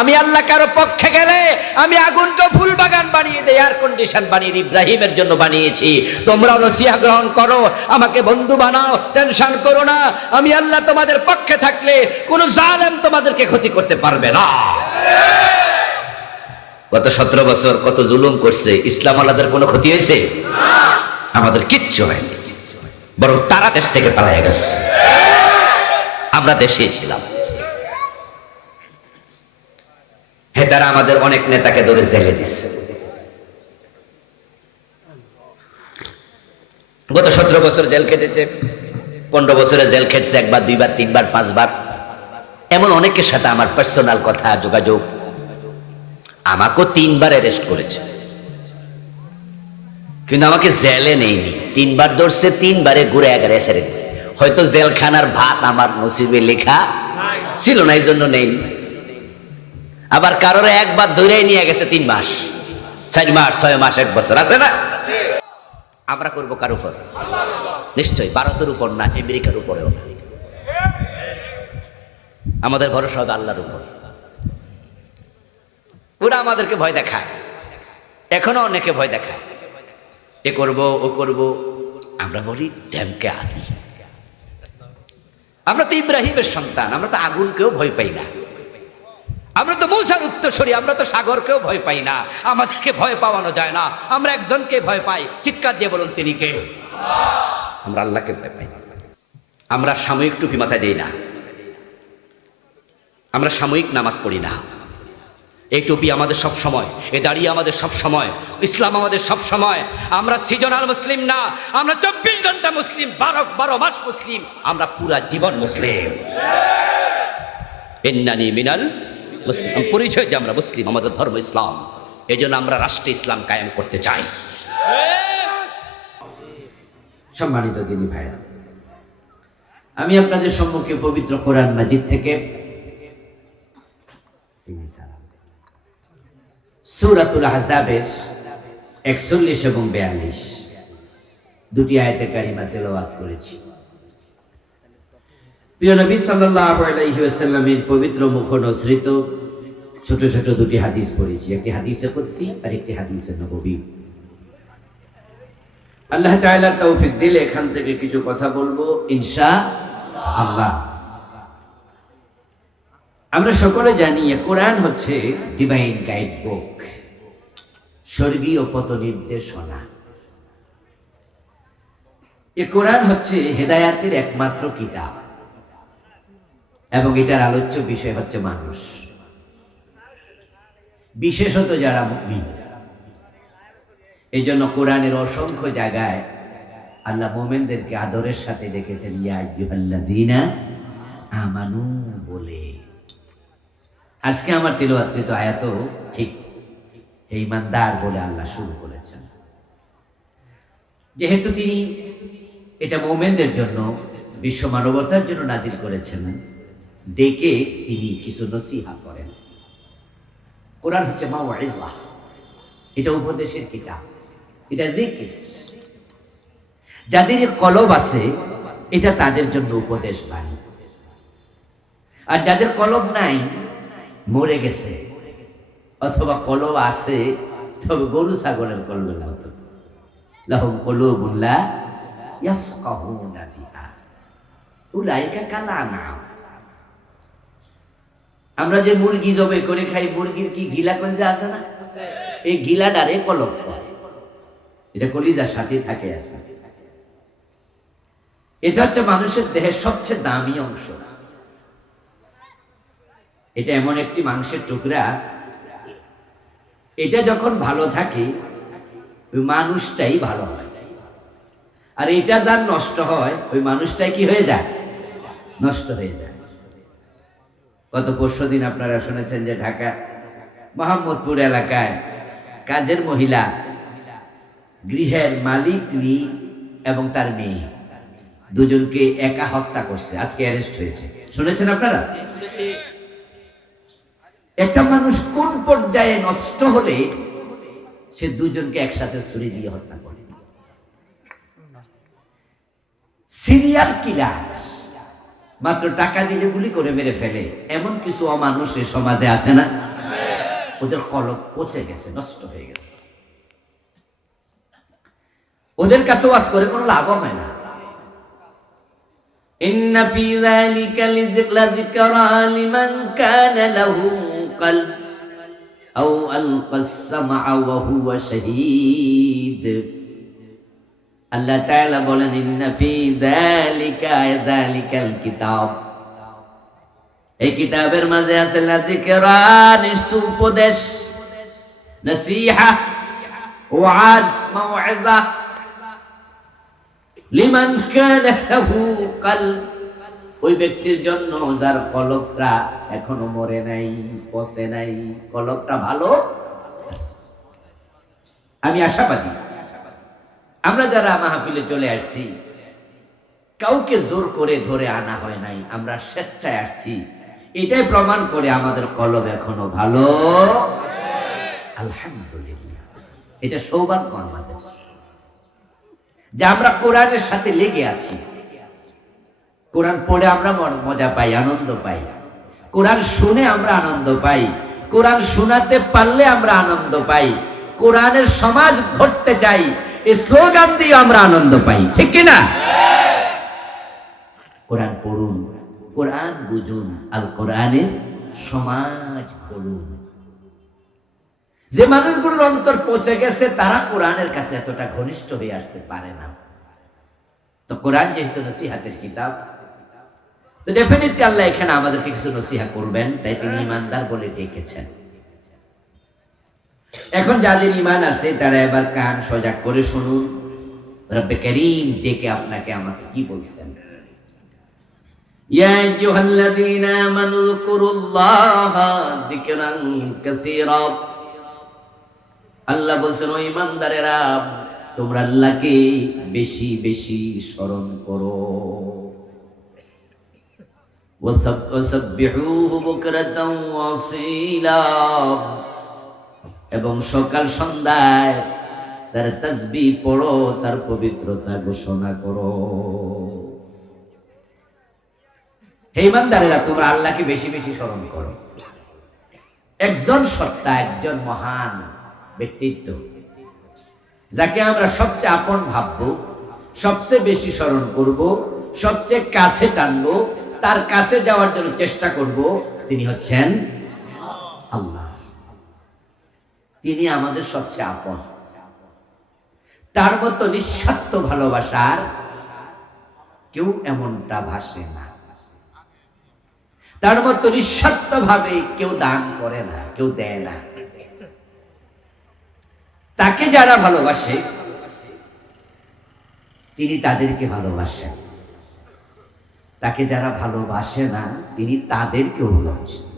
আমি আল্লাহ কারো পক্ষে গেলে আমি আগুনকে ফুল বাগান বানিয়ে দেই, এয়ার কন্ডিশন বানিয়ে দিই, ইব্রাহিমের জন্য বানিয়েছি। তোমরাও নসিহা গ্রহণ করো, আমাকে বন্ধু বানাও, টেনশন করো না। আমি আল্লাহ তোমাদের পক্ষে থাকলে কোনো জালেম তোমাদেরকে ক্ষতি করতে পারবে না। গত 17 বছর কত জুলুম করছে, ইসলাম আল্লাহদের কোনো ক্ষতি হয়েছে? আমাদের কিচ্ছু হয়নি, বরং তারা দেশ থেকে পালিয়ে গেছে, আমরা দেশে ছিলাম। তারা আমাদের অনেক নেতাকে ধরে জেলে দিচ্ছে। গত 17 বছর জেল খেটেছে, 15 বছরে জেল খেটছে, একবার, দুইবার, তিনবার, পাঁচবার। এমন অনেকের সাথে আমার পার্সোনাল কথা, যোগাযোগ। আমাকেও 3 বার অ্যারেস্ট করেছে, কিন্তু আমাকে জেলে নেয়নি। 3 বার ধরছে, 3 বারে ঘুরে এগারে ছেড়ে দিচ্ছে। হয়তো জেলখানার ভাত আমার নসিবে লেখা ছিল না, এই জন্য নেয়নি। আবার কারোর একবার ধরেই নিয়ে গেছে 3 মাস, 4 মাস, 6 মাস, 1 বছর, আছে না? আমরা করবো কার উপর? নিশ্চয়ই ভারতের উপর না, আমেরিকার উপরেও না। আমাদের ভরসা হবে আল্লাহর উপর। ওরা আমাদেরকে ভয় দেখায়, এখনো অনেকে ভয় দেখায়, এ করবো, ও করবো। আমরা বলি ড্যামকে আনি। আমরা তো ইব্রাহিমের সন্তান, আমরা তো আগুনকেও ভয় পাই না। আমরা তো মূসার উত্তরসূরি, আমরা তো সাগরকেও ভয় পাই না। আমাদেরকে ভয় পাওয়ানো যায় না, আমরা একজনকে ভয় পাই। চিৎকার দিয়ে বলুন, তিনি কে? আমরা আল্লাহকে ভয় পাই। আমরা সাময়িক টুপি মাথায় দিই না, আমরা সাময়িক নামাজ পড়ি না। এই টুপি আমাদের সব সময়, এই দাড়ি আমাদের সব সময়, ইসলাম আমাদের সব সময়। আমরা সিজনাল মুসলিম না, আমরা 24 ঘন্টা মুসলিম, 12 মাস মুসলিম, আমরা পুরা জীবন মুসলিম। ইন্নানি মিনাল মুসলিম, পরিচয় যে আমরা মুসলিম, আমাদের ধর্ম ইসলাম। এই জন্য আমরা রাষ্ট্রে ইসলাম কায়েম করতে চাই। সম্মানিত দিনী ভাইরা, আমি আপনাদের সম্মুখে পবিত্র কোরআন মাজিদ থেকে সূরাতুল আহজাবের 41 এবং 42 দুটি আয়াতে কারিমা তেলাওয়াত করেছি। প্রিয় নবী সাল্লাল্লাহু আলাইহি ওয়াসাল্লামের পবিত্র মুখ নসৃত ছোট ছোট দুটি হাদিস পড়েছি, একটি হাদিসে কুদসি আর একটি হাদিসে নববী। আল্লাহ তাআলা তৌফিক দিলে এখান থেকে কিছু কথা বলবো ইনশাআল্লাহ। আমরা সকলে জানি কোরআন হচ্ছে ডিভাইন গাইড বুক, স্বর্গীয় পথ নির্দেশনা। এ কোরআন হচ্ছে হেদায়াতের একমাত্র কিতাব এবং এটার আলোচ্য বিষয় হচ্ছে মানুষ, বিশেষত যারা মুমিন। এই জন্য কোরআনের অসংখ্য জায়গায় আল্লাহ মুমিনদেরকে আদরের সাথে ডেকেছেন ইয়া আইয়ুহাল্লাযীনা আমানু বলে। আজকে আমার তিলাওয়াতকৃত আয়াত ঠিক এই ইমানদার বলে আল্লাহ শুরু করেছেন। যেহেতু তিনি এটা মুমিনদের জন্য, বিশ্ব মানবতার জন্য নাজিল করেছেন, ডেকে তিনি কিছু নসিহা করেন। কোরআন হচ্ছে মাওয়াইজা, এটা উপদেশের কিতাব, এটা যিকির। যাদের কলব আছে এটা তাদের জন্য উপদেশ বাণী, আর যাদের কলব নাই, মরে গেছে, অথবা কলব আছে তবে গরু ছাগলের কলবের মতো, লাহুম কুলুবুন লা ইয়াফকাহুনা বিহা উলাইকা কালানাম। আমরা যে মুরগি জবে করে খাই, মুরগির কি গিলা কলিজা আছে না? এই গিলাটারে কলব কয়, এটা কলিজার সাথে থাকে। এটা হচ্ছে মানুষের দেহের সবচেয়ে দামি অংশ। এটা এমন একটি মাংসের টুকরা, এটা যখন ভালো থাকে ওই মানুষটাই ভালো হয়, আর এটা যার নষ্ট হয় ওই মানুষটাই কি হয়ে যায়? নষ্ট হয়ে যায়। গত পরশুদিন আপনারা শুনেছেন যে ঢাকা মোহাম্মদপুর এলাকায় কাজের মহিলা গৃহের মালিক এবং তার মেয়ে দুজনকে একা হত্যা করছে, আজকে অ্যারেস্ট হয়েছে। শুনেছেন আপনারা? একটা মানুষ কোন পর্যায়ে নষ্ট হলে সে দুজনকে একসাথে ছুরি দিয়ে হত্যা করে? সিরিয়াল কিলার, মাত্র টাকা দিলে গুলি করে মেরে ফেলে, এমন কিছু অমানুষ এই সমাজে আছে না? ওদের কলব পচে গেছে, নষ্ট হয়ে গেছে। ওদের কাছে ওয়াজ করে কোনো লাভ হয় না। ইন্না ফি যালিকা লাযিকরা লিমান কানা লাহু কলব আও আলকাস সামআ ওয়া হুয়া শাহীদ। আল্লাহ তাআলা বলেন, ইন্না ফি যালিকাল কিতাব, এই কিতাবের মাঝে আছে লাযিকরা, উপদেশ, নসিহা, ওয়াজ, মাউইজা, লিমান কানা লাহু কলব, ওই ব্যক্তির জন্য যার কলবটা এখনো মরে নাই, পচে নাই, কলবটা ভালো। আমি আশাবাদী, আমরা যারা মাহফিলে চলে আসছি, কাউকে জোর করে ধরে আনা হয় নাই, আমরা স্বেচ্ছায় আসছি, এটাই প্রমাণ করে আমাদের কলব এখনো ভালো। আলহামদুলিল্লাহ, এটা সৌভাগ্য আমাদের যে আমরা কোরআনের সাথে লেগে আছি। কোরআন পড়ে আমরা মজা পাই, আনন্দ পাই, কোরআন শুনে আমরা আনন্দ পাই, কোরআন শোনাতে পারলে আমরা আনন্দ পাই, কোরআনের সমাজ গড়তে চাই, এই স্লোগান দিয়ে আমরা আনন্দ পাই, ঠিক কিনা? কোরআন পড়ুন, কোরআন বুঝুন, আল কোরআনের সমাজ পড়ুন। যে মানুষগুলোর অন্তর পৌঁছে গেছে তারা কোরআনের কাছে এতটা ঘনিষ্ঠ হয়ে আসতে পারে না। তো কোরআন যেহেতু নসিহাতের কিতাব, তো ডেফিনেটলি আল্লাহ এখানে আমাদেরকে কিছু নসিহা করবেন, তাই তিনি ঈমানদার বলে ডেকেছেন। এখন যাদের ঈমান আছে তারা এবার কান সজাগ করে শুনুন, রব্বে কারীম ডেকে আপনাকে আমাকে কি বলছেন। ইয়া আইয়ুহাল্লাযীনা আমানু যকুরুল্লাহা যিকরান কাসীরা, আল্লাহ বলছেন, ও ঈমানদারেরা, তোমরা আল্লাহকে বেশি বেশি স্মরণ করো। ওয়াসাব্বিহুহু বুকরাতাও ওয়া আসীলা, এবং সকাল সন্ধ্যায় তার তাসবিহ পড়ো, তার পবিত্রতা ঘোষণা করো। হে ঈমানদারেরা, তোমরা আল্লাহকে বেশি বেশি স্মরণ করো। একজন সত্তা, একজন মহান ব্যক্তিত্ব, যাকে আমরা সবচেয়ে আপন ভাববো, সবচেয়ে বেশি স্মরণ করব, সবচেয়ে কাছে টানবো, তার কাছে যাওয়ার জন্য চেষ্টা করব, তিনি হচ্ছেন আল্লাহ। তিনি আমাদের সবচেয়ে আপন। তার মতো নিঃস্বার্থ ভালোবাসার কেউ এমনটা ভাসে না। তার মতো নিঃস্বার্থ ভাবে কেউ দান করে না, কেউ দেয় না। তাকে যারা ভালোবাসে তিনি তাদেরকে ভালোবাসেন, তাকে যারা ভালোবাসে না তিনি তাদেরকেও ভালোবাসেন।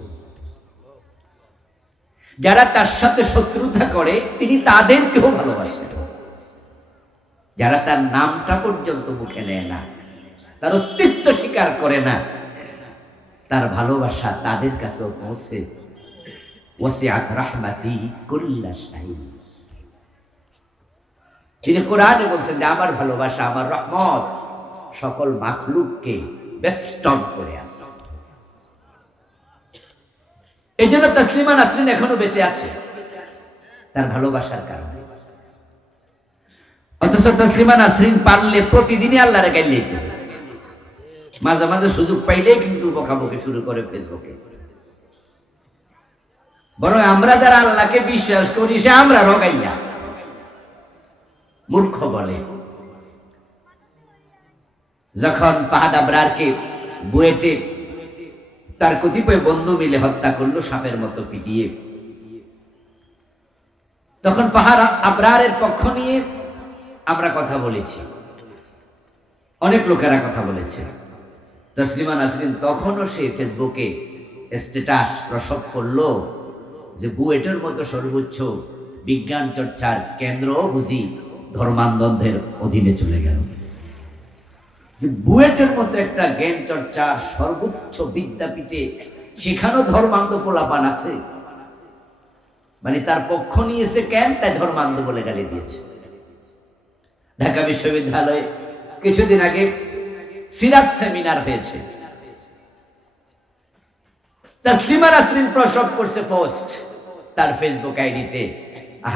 যারা তার সাথে শত্রুতা করে তিনি তাদেরকেও ভালোবাসেন। যারা তার নামটা পর্যন্ত মুখে নেয় না, তার অস্তিত্ব স্বীকার করে না, তার ভালোবাসা তাদের কাছেও পৌঁছে। ওয়াসিআত রাহমাতি কুল্লা শাই, তিনি কোরআনে বলছেন যে আমার ভালোবাসা, আমার রহমত সকল মাখলুককে বেষ্টন করে আছে। এই জন্য তাসলিমা নাসরিন এখনো বেঁচে আছে তার ভালোবাসার কারণে। অথচ তাসলিমা নাসরিন পারলে প্রতিদিনই আল্লাহরে গাইলে দিত, মাঝে মাঝে সুযোগ পাইলেই কিন্তু বকাবকি শুরু করে ফেসবুকে। বরং আমরা যারা আল্লাহকে বিশ্বাস করি সে আমরা রগাইয়া মূর্খ বলে। যখন ফাহাদ আবরারকে বুয়েটে তার কতিপয় বন্ধু মিলে হত্যা করলো সাপের মতো পিটিয়ে, তখন ফাহাদ আবরারের পক্ষ নিয়ে আমরা কথা বলেছি, অনেক লোকেরা কথা বলেছে। তাসলিমা নাসরিন তখনও সে ফেসবুকে স্ট্যাটাস প্রসব করলো যে বুয়েটের মতো সর্বোচ্চ বিজ্ঞান চর্চার কেন্দ্র বুঝি ধর্মান্ধদের অধীনে চলে গেল। বুয়েটের মতো একটা জ্ঞান চর্চা সর্বোচ্চ বিদ্যাপীঠে, সেখানেও ধর্মান্ধ পোলাপান আছে, মানে তার পক্ষ নিয়েছে কেন, তাই ধর্মান্ধ বলে গালি দিয়েছে। ঢাকা বিশ্ববিদ্যালয়ে কিছুদিন আগে সিরাত সেমিনার হয়েছে, তাসলিমা নাসরিন প্রসব করছে পোস্ট তার ফেসবুক আইডিতে,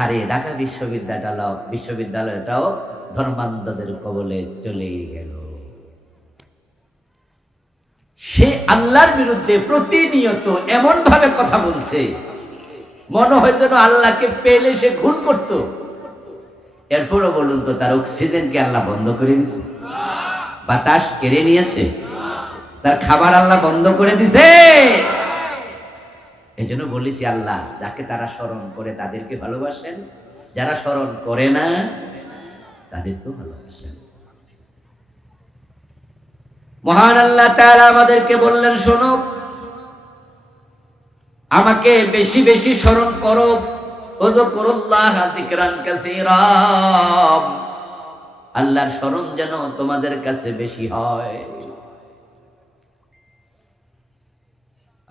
আরে ঢাকা বিশ্ববিদ্যালয়টাও ধর্মান্ধদের কবলে চলে গেল। সে আল্লাহর বিরুদ্ধে প্রতিনিয়ত এমন ভাবে কথা বলছে, মনে হয় যেন আল্লাহকে পেলে সে খুন করত। এরপরও বলুন তো, তার অক্সিজেনকে আল্লাহ বন্ধ করে দিয়েছে? বাতাস কেড়ে নিয়েছে? তার খাবার আল্লাহ বন্ধ করে দিছে? এই জন্য বলেছি, আল্লাহ যাকে তারা স্মরণ করে তাদেরকে ভালোবাসেন, যারা স্মরণ করে না তাদেরকেও ভালোবাসেন। মহান আল্লাহ তাআলা আমাদেরকে বললেন, শোনো, আমাকে বেশি বেশি স্মরণ করো। উযকুরুল্লাহ যিকরান কাসীরা, আল্লাহর স্মরণ যেন তোমাদের কাছে বেশি হয়।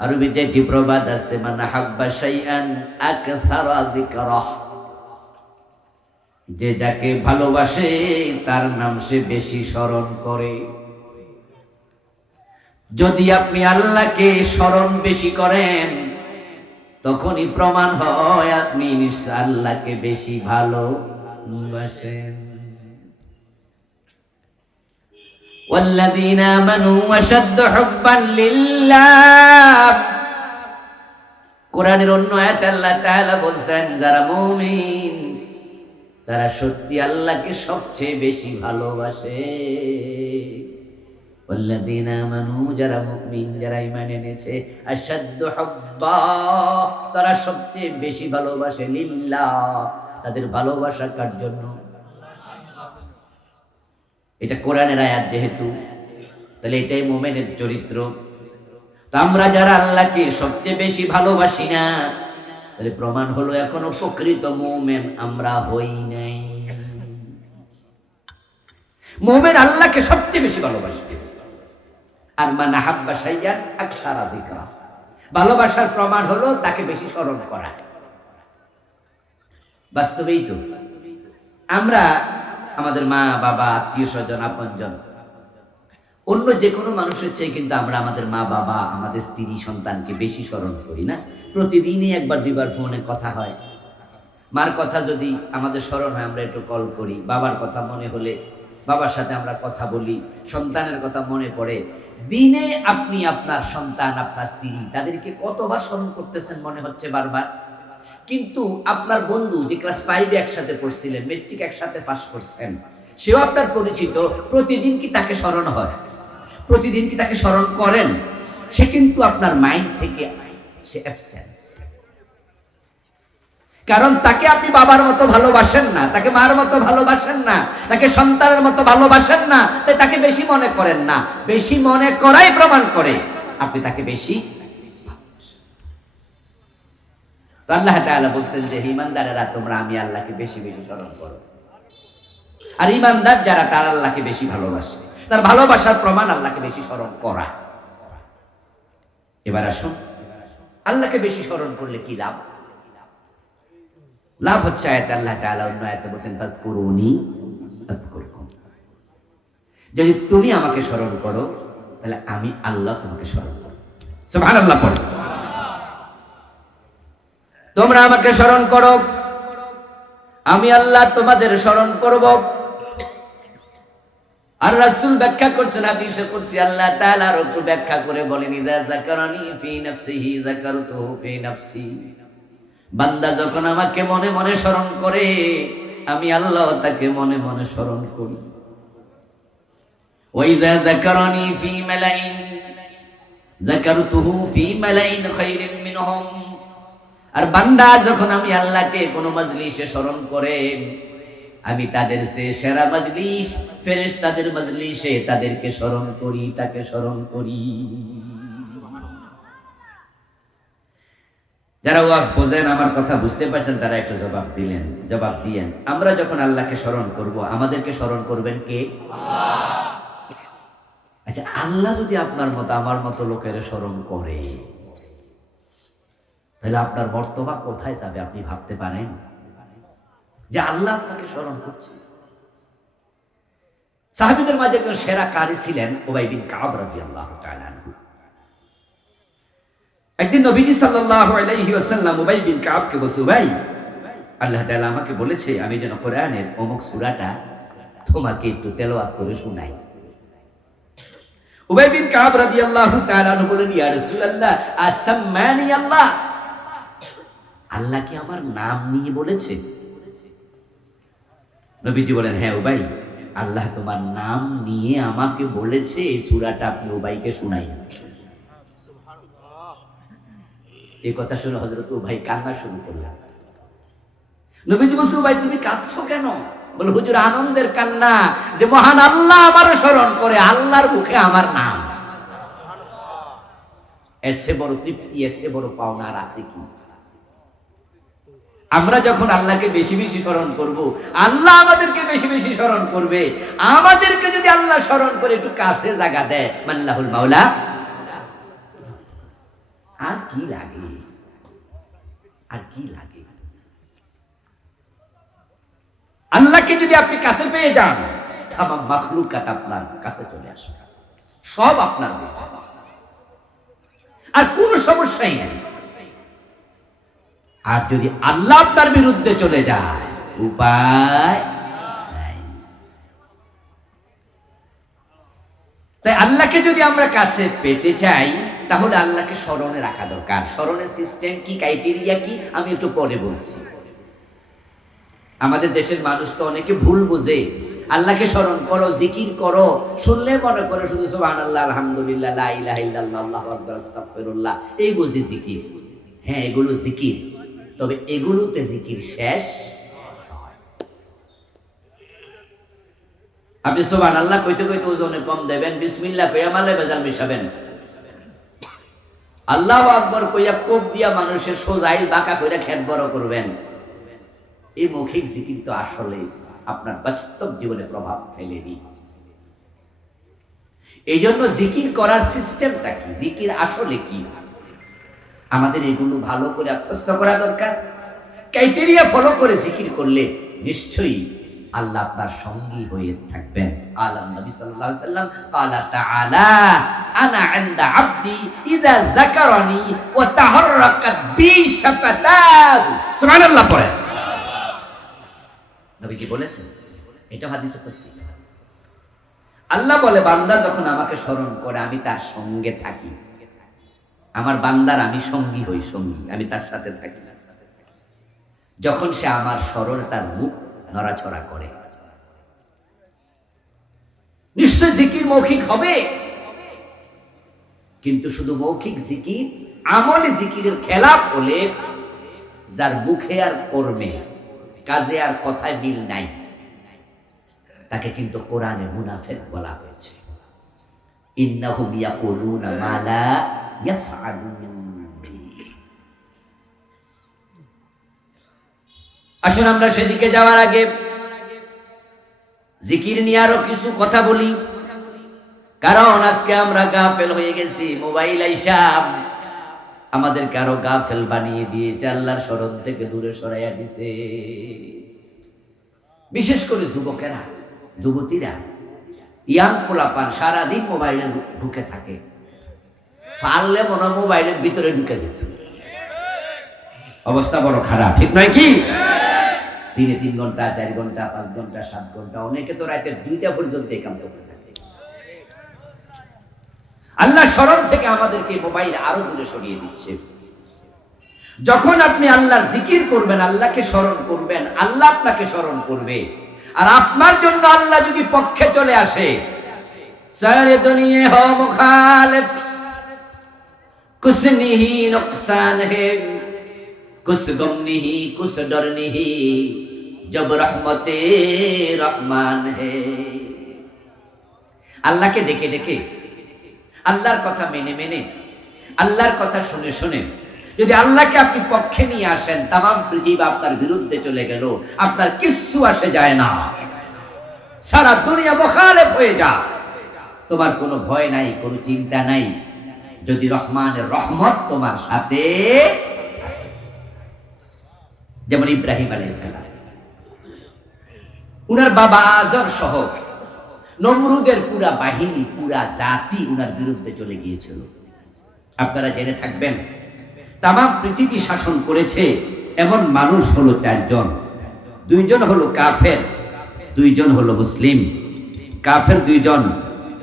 আরবিতে একটি প্রবাদ আছে, মান হাব্বা শাইআন আকসারা যিকরাহ, যে যাকে ভালোবাসে তার নাম সে বেশি স্মরণ করে। যদি আপনি আল্লাহকে স্মরণ বেশি করেন, তখনই প্রমাণ হয় আপনি নিশ্চয় আল্লাহকে বেশি ভালোবাসেন। ওয়াল্লাযীনা আমানু আশাদ্দু হুব্বান লিল্লাহ, কোরআনের অন্য আয়াতে আল্লাহ তাআলা বলছেন, যারা মুমিন তারা সত্যি আল্লাহকে সবচেয়ে বেশি ভালোবাসে। ওয়াল্লাযীনা আমানু, যারা মুমিন, যারা ঈমান এনেছে, আশাদ্দু হুব্বা, তারা সবচেয়ে বেশি ভালোবাসে, লিল্লাহ, তাদের ভালোবাসা কার জন্য? এটা কোরআনের আয়াত যেহেতু, তাহলে এটাই মুমিনের চরিত্র। তো আমরা যারা আল্লাহকে সবচেয়ে বেশি ভালোবাসি না, তাহলে প্রমাণ হলো এখনো প্রকৃত মুমিন আমরা হই নাই। মুমিন আল্লাহকে সবচেয়ে বেশি ভালোবাসবে। আর মান হাব্বা শাইআন আকসারা যিকরা, ভালোবাসার প্রমাণ হলো তাকে বেশি স্মরণ করা। বাস্তবেই তো আমরা আমাদের মা বাবা, আত্মীয় স্বজন, আপনজন, অন্য যে কোনো মানুষের চেয়ে কিন্তু আমরা আমাদের মা বাবা, আমাদের স্ত্রী, সন্তানকে বেশি স্মরণ করি না? প্রতিদিনই একবার দুইবার ফোনে কথা হয়। মার কথা যদি আমাদের স্মরণ হয়, আমরা একটু কল করি। বাবার কথা মনে হলে বাবার সাথে আমরা কথা বলি। সন্তানের কথা মনে পড়ে। দিনে আপনি আপনার সন্তান, আপনার স্ত্রী, তাদেরকে কতবার স্মরণ করতেছেন মনে হচ্ছে বারবার। কিন্তু আপনার বন্ধু যে ক্লাস 5-এ একসাথে পড়ছিলেন, মেট্রিক একসাথে পাস করছেন, সেও আপনার পরিচিত, প্রতিদিন কি তাকে স্মরণ হয়? প্রতিদিন কি তাকে স্মরণ করেন? সে কিন্তু আপনার মাইন্ড থেকে সে অ্যাবসেন্স। কারণ তাকে আপনি বাবার মতো ভালোবাসেন না, তাকে মার মতো ভালোবাসেন না, তাকে সন্তানের মতো ভালোবাসেন না, তাই তাকে বেশি মনে করেন না। বেশি মনে করাই প্রমাণ করে আপনি তাকে বেশি ভালোবাসেন। তো আল্লাহ তাআলা বলছেন যে, ঈমানদারেরা তোমরা আমি আল্লাহকে বেশি বেশি স্মরণ করো। আর ঈমানদার যারা, তারা আল্লাহকে বেশি ভালোবাসে। তার ভালোবাসার প্রমাণ আল্লাহকে বেশি স্মরণ করা। এবার আসুন, আল্লাহকে বেশি স্মরণ করলে কি লাভ? লাভ হচ্ছে, আয়াতে আল্লাহ তাআলা অন্য আয়াতে বলেন, ফাযকুরুনি আযকুরকুম, যদি তুমি আমাকে স্মরণ করো তাহলে আমি আল্লাহ তোমাকে স্মরণ করব। সুবহানাল্লাহ পড়ো। তোমরা আমাকে স্মরণ করো, আমি আল্লাহ তোমাদের স্মরণ করব। আর রাসূল ব্যাখ্যা করছেন হাদিসে কুদসি, আল্লাহ তাআলা একটু ব্যাখ্যা করে বলেন, ইযা যাকারানি ফি নাফসিহি যাকারতুহু ফি নাফসি, বান্দা যখন আমাকে মনে মনে স্মরণ করে, আমি আল্লাহ তাকে মনে মনে স্মরণ করি। ওয়া ইযা যাকারানি ফি মালাইন যাকারতুহু ফি মালাইন খায়রিন মিনহুম, আর বান্দা যখন আমি আল্লাহকে কোনো মজলিসে স্মরণ করে, আমি তাদের চেয়ে সেরা মজলিস, ফেরেশতাদের মজলিসে তাদেরকে স্মরণ করি, তাকে স্মরণ করি। যারা ওয়াজ বোঝেন, আমার কথা বুঝতে পারছেন, তারা একটু জবাব দিয়েন। আমরা যখন আল্লাহকে স্মরণ করব, আমাদেরকে স্মরণ করবেন কে? আচ্ছা, আল্লাহ যদি আপনার মতো আমার মতো লোকের স্মরণ করে, তাহলে আপনার মর্তবা কোথায় যাবে আপনি ভাবতে পারেন? যে আল্লাহ আপনাকে স্মরণ করছে। সাহাবীদের মাঝে একজন সেরা কারি ছিলেন উবাই বিন কাব রাদিয়াল্লাহু তাআলা আনহু। একদিন নবীজি সাল্লাল্লাহু আলাইহি ওয়াসাল্লাম উবাই বিন কাবকে বলছে, উবাই, আল্লাহ তাআলা আমাকে বলেছে আমি যেন কোরআনের অমুক সূরাটা তোমাকে একটু তেলাওয়াত করে শোনাই। উবাই বিন কাব রাদিয়াল্লাহু তাআলা আনহু বলেন, ইয়া রাসূলুল্লাহ, আসাম্মানি আল্লাহ, আল্লাহ কি আমার নাম নিয়ে বলেছে? নবীজি বলেন, হ্যাঁ উবাই, আল্লাহ তোমার নাম নিয়ে আমাকে বলেছে এই সূরাটা আপনি উবাইকে শোনাইয়েন। এই কথা শুনে হযরত উবাই কান্না শুরু করলেন। নবীজি বলছেন, উবাই তুমি কাঁদছো কেন? বলে, হুজুর, আনন্দের কান্না যে মহান আল্লাহ আমার স্মরণ করে, আল্লাহর মুখে আমার নাম। এর চেয়ে বড় তৃপ্তি, এর চেয়ে বড় পাওনা আর আছে কি? আমরা যখন আল্লাহকে বেশি বেশি স্মরণ করব, আল্লাহ আমাদেরকে বেশি বেশি স্মরণ করবে। আমাদেরকে যদি আল্লাহ স্মরণ করে একটু কাছে জায়গা দেয়, মাল্লাহুল মাওলা, আর কি লাগে? আর কি লাগে? আল্লাহকে যদি আপনি কাছে পেয়ে যান, তামাম মাখলুকাত আপনার কাছে চলে আসবে, সব আপনার হয়ে যাবে, আর কোনো সমস্যাই নাই। আর যদি আল্লাহ আপনার বিরুদ্ধে চলে যায়, উপায় নাই। তাই আল্লাহকে যদি আমরা কাছে পেতে চাই, তাহলে আল্লাহকে স্মরণে রাখা দরকার। স্মরণের সিস্টেম কি, ক্রাইটেরিয়া কি, আমি একটু পরে বলছি। আমাদের দেশের মানুষ তো অনেকে ভুল বুঝে, আল্লাহকে স্মরণ করো, জিকির করো, শুনলে মনে করে শুধু সুবহানাল্লাহ, আলহামদুলিল্লাহ, লা ইলাহা ইল্লাল্লাহ, আল্লাহু আকবার, আস্তাগফিরুল্লাহ, এই বুঝি জিকির। হ্যাঁ, এগুলো জিকির, তবে এগুলোতে জিকির শেষ নয়। আপনি সুবহানাল্লাহ কইতে কইতে ওজনে কম দেবেন, বিসমিল্লাহ কইয়া মালে বেজাল মিশাবেন, আল্লাহু আকবার কইয়া কোপ দিয়া মানুষের সোজাই বাঁকা কইরা খেত বড় করবেন। এই মৌখিক জিকির তো আসলে আপনার বাস্তব জীবনে প্রভাব ফেলেনি। এই জন্য জিকির করার সিস্টেমটা কি, জিকির আসলে কি, আমাদের এগুলো ভালো করে আত্মস্থ করা দরকার। ক্রাইটেরিয়া ফলো করে জিকির করলে নিশ্চয়ই আল্লাহ আপনার সঙ্গী হয়ে থাকবেন। আল্লাহ নবী সাল্লাল্লাহু আলাইহি ওয়াসাল্লাম ক্বালা তাআলা, আনা ইনদা আবদি ইযা যাকারানি ওয়া তাহাররাকাত বি শাফাতাহু। সুবহানাল্লাহ পড়ে নবীজি বলেছেন, এটা হাদিসে পাচ্ছি। আল্লাহ বলে, বান্দা যখন আমাকে স্মরণ করে আমি তার সঙ্গে থাকি। আমার বান্দার আমি সঙ্গী হই, সঙ্গী, আমি তার সাথে থাকি। যখন সে আমার স্মরণে তার মুখ নড়াচড়া করে, নিশ্চয় জিকির মৌখিক হবে, কিন্তু শুধু মৌখিক জিকির, আমলি জিকিরের খেলাফ হলে, যার মুখে আর কর্মে, কাজে আর কথায় মিল নাই, তাকে কিন্তু কোরআনে মুনাফিক বলা হয়েছে। ইন্নাহুম ইয়াকুলুনা মা লা ইয়াফআলুন। আসুন আমরা সেদিকে যাওয়ার আগে জিকির নিয়ে আরো কিছু কথা বলি, কারণ আজকে আমরা গাফেল হয়ে গেছি। মোবাইল আইসা আমাদেরকে আরো গাফেল বানিয়ে দিয়েছে, আল্লাহর স্মরণ থেকে দূরে সরাইয়া দিছে। বিশেষ করে যুবকেরা, যুবতীরা, ইয়াং পোলাপান সারাদিন মোবাইলে ঢুকে থাকে, ফাললে মনে মোবাইলের ভিতরে ঢুকে যেত। অবস্থা বড় খারাপ, ঠিক নয় কি? দিনে 3 ঘন্টা, 4 ঘন্টা, 5 ঘন্টা, 7 ঘন্টা, অনেকে তো রাতে 2টা পর্যন্ত এই কাম করতে থাকে। আল্লাহ স্মরণ থেকে আমাদেরকে মোবাইল আরো দূরে সরিয়ে দিচ্ছে। যখন আপনি আল্লাহর জিকির করবেন, আল্লাহকে স্মরণ করবেন, আল্লাহ আপনাকে স্মরণ করবে। আর আপনার জন্য আল্লাহ যদি পক্ষে চলে আসে, সারে দুনিয়া হো মুখালিফ, কুছ নিহি নুকসান হে, কুছ গম নিহি, কুছ ডর নিহি, জব রহমতে রহমান হে। আল্লাহকে ডেকে ডেকে, আল্লাহর কথা মেনে মেনে, আল্লাহর কথা শুনে শুনে যদি আল্লাহকে আপনি পক্ষে নিয়ে আসেন, তামাম পৃথিবী আপনার বিরুদ্ধে চলে গেল, আপনার কিচ্ছু আসে যায় না। সারা দুনিয়া মুখালিফ হয়ে যা, তোমার কোনো ভয় নাই, কোনো চিন্তা নাই, যদি রহমানের রহমত তোমার সাথে। যেমন ইব্রাহিম আলাইহিস সালাম, উনার বাবা আজর সহ নমরুদের পুরা বাহিনী, পুরা জাতি উনার বিরুদ্ধে চলে গিয়েছিল। আপনারা জেনে থাকবেন, তাম পৃথিবী শাসন করেছে এমন মানুষ হলো 4 জন। 2 জন হলো কাফের, 2 জন হলো মুসলিম। কাফের 2 জন,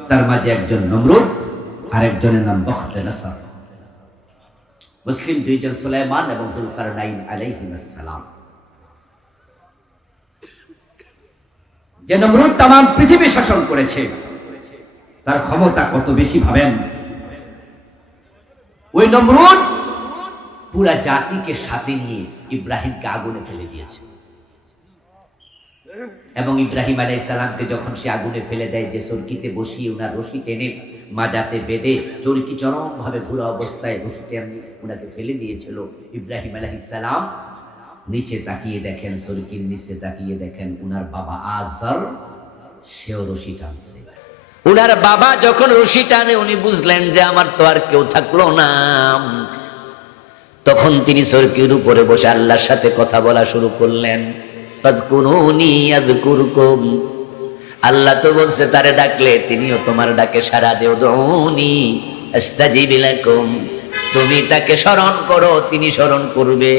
তার মাঝে একজন নমরুদ আর একজনের নাম বখত-ই-নসর। মুসলিম 2 জন সুলাইমান এবং যুলকারনাইন আলাইহিস সালাম। যে নমরুদ তাম পৃথিবী শাসন করেছে, তার ক্ষমতা কত বেশি ভাবেন। ওই নমরুদ পুরা জাতিকে সাথে নিয়ে ইব্রাহিমকে আগুনে ফেলে দিয়েছে। এবং ইব্রাহিম আলাইহিস সালামকে যখন সে আগুনে ফেলে দেয়, যে চরকিতে বসিয়ে উনার রশি টেনে মাজাতে বেঁধে চরকি চরম ভাবে ঘোরা অবস্থায় রশি টেনে উনাকে ফেলে দিয়েছিল, ইব্রাহিম আলাইহিস সালাম নিচে তাকিয়ে দেখেন, চরকির নিচে তাকিয়ে দেখেন উনার বাবা আজর সেও রশি টানছে। উনার বাবা যখন রশি টানে উনি বুঝলেন যে আমার তো আর কেউ থাকলো না। তখন তিনি চরকির উপরে বসে আল্লাহর সাথে কথা বলা শুরু করলেন। ফাযকুরুনি আযকুরকুম, আল্লাহ তো বলছে তারে ডাকলে তিনিও তোমার ডাকে সাড়া দেও। উদউনি আস্তাজিব লাকুম, তুমি তাকে স্মরণ করো তিনি স্মরণ করবে,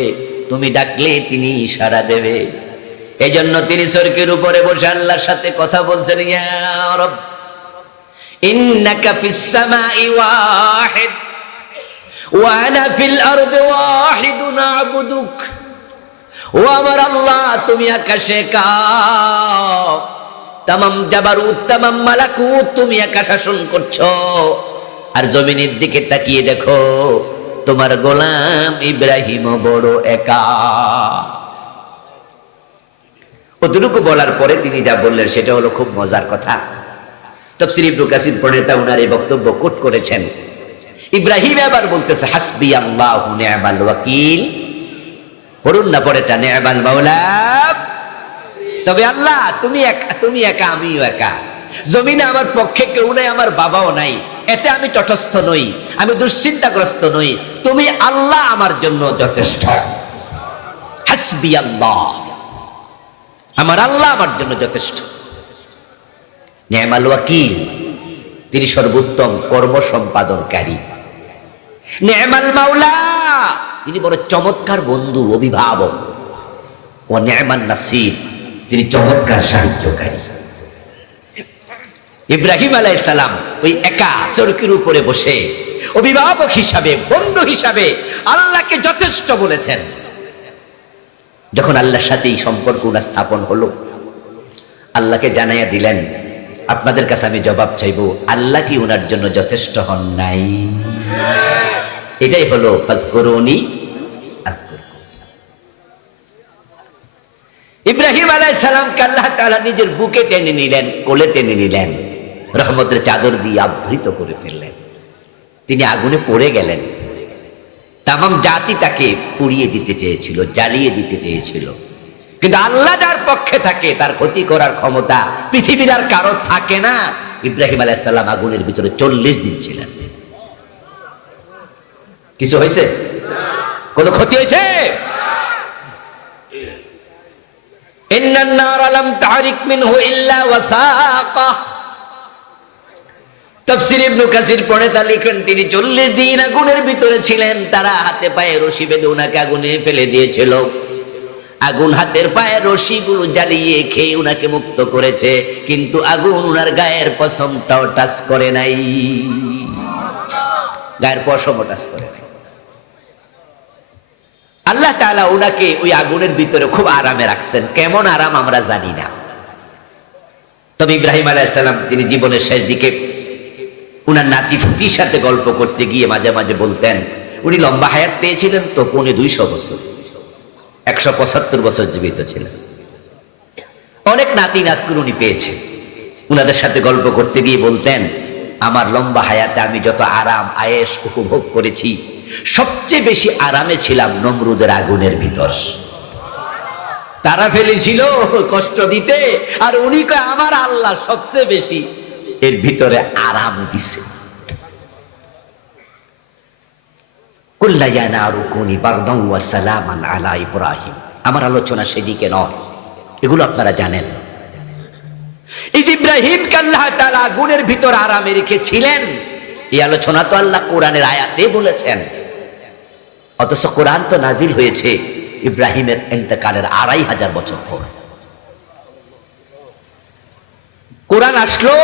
তুমি ডাকলে তিনি সাড়া দেবে। এজন্য তিনি চরকির উপরে বসে আল্লাহর সাথে কথা বলছেন। ইয়া রব ইন্নাকা ফিস সামাই ওয়াহিদ ওয়া আনা ফিল আরদি ওয়াহিদুন আবুদুক। ও আমার আল্লাহ, তুমি আকাশে একা, তামাম জাবারুত তামাম মালাকুত তুমি একা শাসন করছো। আর জমিনের দিকে তাকিয়ে দেখো তোমার গোলাম ইব্রাহিম বড় একা। অতটুকু বলার পরে তিনি যা বললেন সেটা হলো খুব মজার কথা। তাফসীর ইবনে কাসির প্রণেতা উনার এই বক্তব্য কোট করেছেন। ইব্রাহিম আবার বলতেছে হাসবি আল্লাহু নি'মাল ওয়াকিল। পড়ুন না পরেটা, নি'মাল মাওলা। তবে আল্লাহ তুমি একা আমিও একা, জমিনে আমার পক্ষে কেউ নাই, আমার বাবাও নাই, এতে আমি তটস্থ নই, আমি দুশ্চিন্তাগ্রস্ত নই। তুমি আল্লাহ আমার জন্য যথেষ্ট। হাসবি আল্লাহ, আমার আল্লাহ আমার জন্য যথেষ্ট। নি'মাল ওয়াকিল, তিনি সর্বোত্তম কর্ম সম্পাদনকারী। নি'মাল মাওলা, তিনি বড় চমৎকার বন্ধু, অভিভাবক। ও নি'মান নাসির, তিনি চমৎকার সাহায্যকারী। ইব্রাহিম আলাইহিস সালাম ওই একা চরকির উপরে বসে অভিভাবক হিসাবে, বন্ধু হিসাবে আল্লাহকে যথেষ্ট বলেছেন। যখন আল্লাহর সাথে এই সম্পর্ক উনার স্থাপন হলো, আল্লাহকে জানাইয়া দিলেন, আপনাদের কাছে আমি জবাব চাইবো, আল্লাহ কি উনার জন্য যথেষ্ট হন নাই? এটাই হলো ফাযকুরুনি আযকুরকুম। ইব্রাহিম আলাইহিস সালামকে আল্লাহ তাআলা নিজের বুকে টেনে নিলেন, কোলে টেনে নিলেন, রহমতের চাদর দিয়ে আবৃত করে ফেললেন। তিনি আগুনে পড়ে গেলেন। তামাম জাতি তাকে পুড়িয়ে দিতে চেয়েছিল, জ্বালিয়ে দিতে চেয়েছিল, কিন্তু আল্লাহ যার পক্ষে থাকে তার ক্ষতি করার ক্ষমতা পৃথিবীর আর কারো থাকে না। ইব্রাহিম আলাইহিস সালাম আগুনের ভিতরে 40 দিন ছিলেন। কিছু হয়েছে? কোন ক্ষতি হয়েছে? ইন্নান নারা লাম তারিক মিনহু ইল্লা ওয়াসাকা। তাফসীর ইবনে কাসির প্রণেতা লিখেন, তিনি 40 দিন আগুনের ভিতরে ছিলেন। তারা হাতে পায়ে রশি বেঁধে উনাকে আগুনে ফেলে দিয়েছিল। আগুন হাতের পায়ে রশিগুলো জ্বালিয়ে খেয়ে উনাকে মুক্ত করেছে, কিন্তু আগুন উনার গায়ের পশমটাও টাচ করে নাই, গায়ের পশমও টাচ করে নাই। আল্লাহ তাআলা উনাকে ওই আগুনের ভিতরে খুব আরামে রাখছেন। কেমন আরাম আমরা জানি না। তবে ইব্রাহিম আলাইহিস সালাম তিনি জীবনের শেষ দিকে উনার নাতি ফুটির সাথে গল্প করতে গিয়ে মাঝে মাঝে বলতেন, উনি লম্বা হায়াত পেয়েছিলেন তো 250 বছর, 175 বছর জীবিত ছিলেন। অনেক নাতি নাতকুন উনি পেয়েছে। উনাদের সাথে গল্প করতে গিয়ে বলতেন, আমার লম্বা হায়াতে আমি যত আরাম আয়েশ উপভোগ করেছি, সবচেয়ে বেশি আরামে ছিলাম নমরুদের আগুনের ভিতর। তারা ফেলেছিল কষ্ট দিতে, আর উনি কয় আমার আল্লাহ সবচেয়ে বেশি এর ভিতরে আরাম দিছে। কুল্লা ইয়া নারু কুনি বারদান ওয়া সালামান আলা ইব্রাহিম। আমার আলোচনা সেদিকে নয়, এগুলো আপনারা জানেন। এই যে ইব্রাহিমকে আল্লাহ তাআলা আগুনের ভিতর আরামে রেখেছিলেন, এই আলোচনা তো আল্লাহ কোরআনের আয়াতে বলেছেন। অথচ কোরআন তো নাজিল হয়েছে ইব্রাহিমের ইন্তেকালের 2500 বছর পর। কোরআন আসলো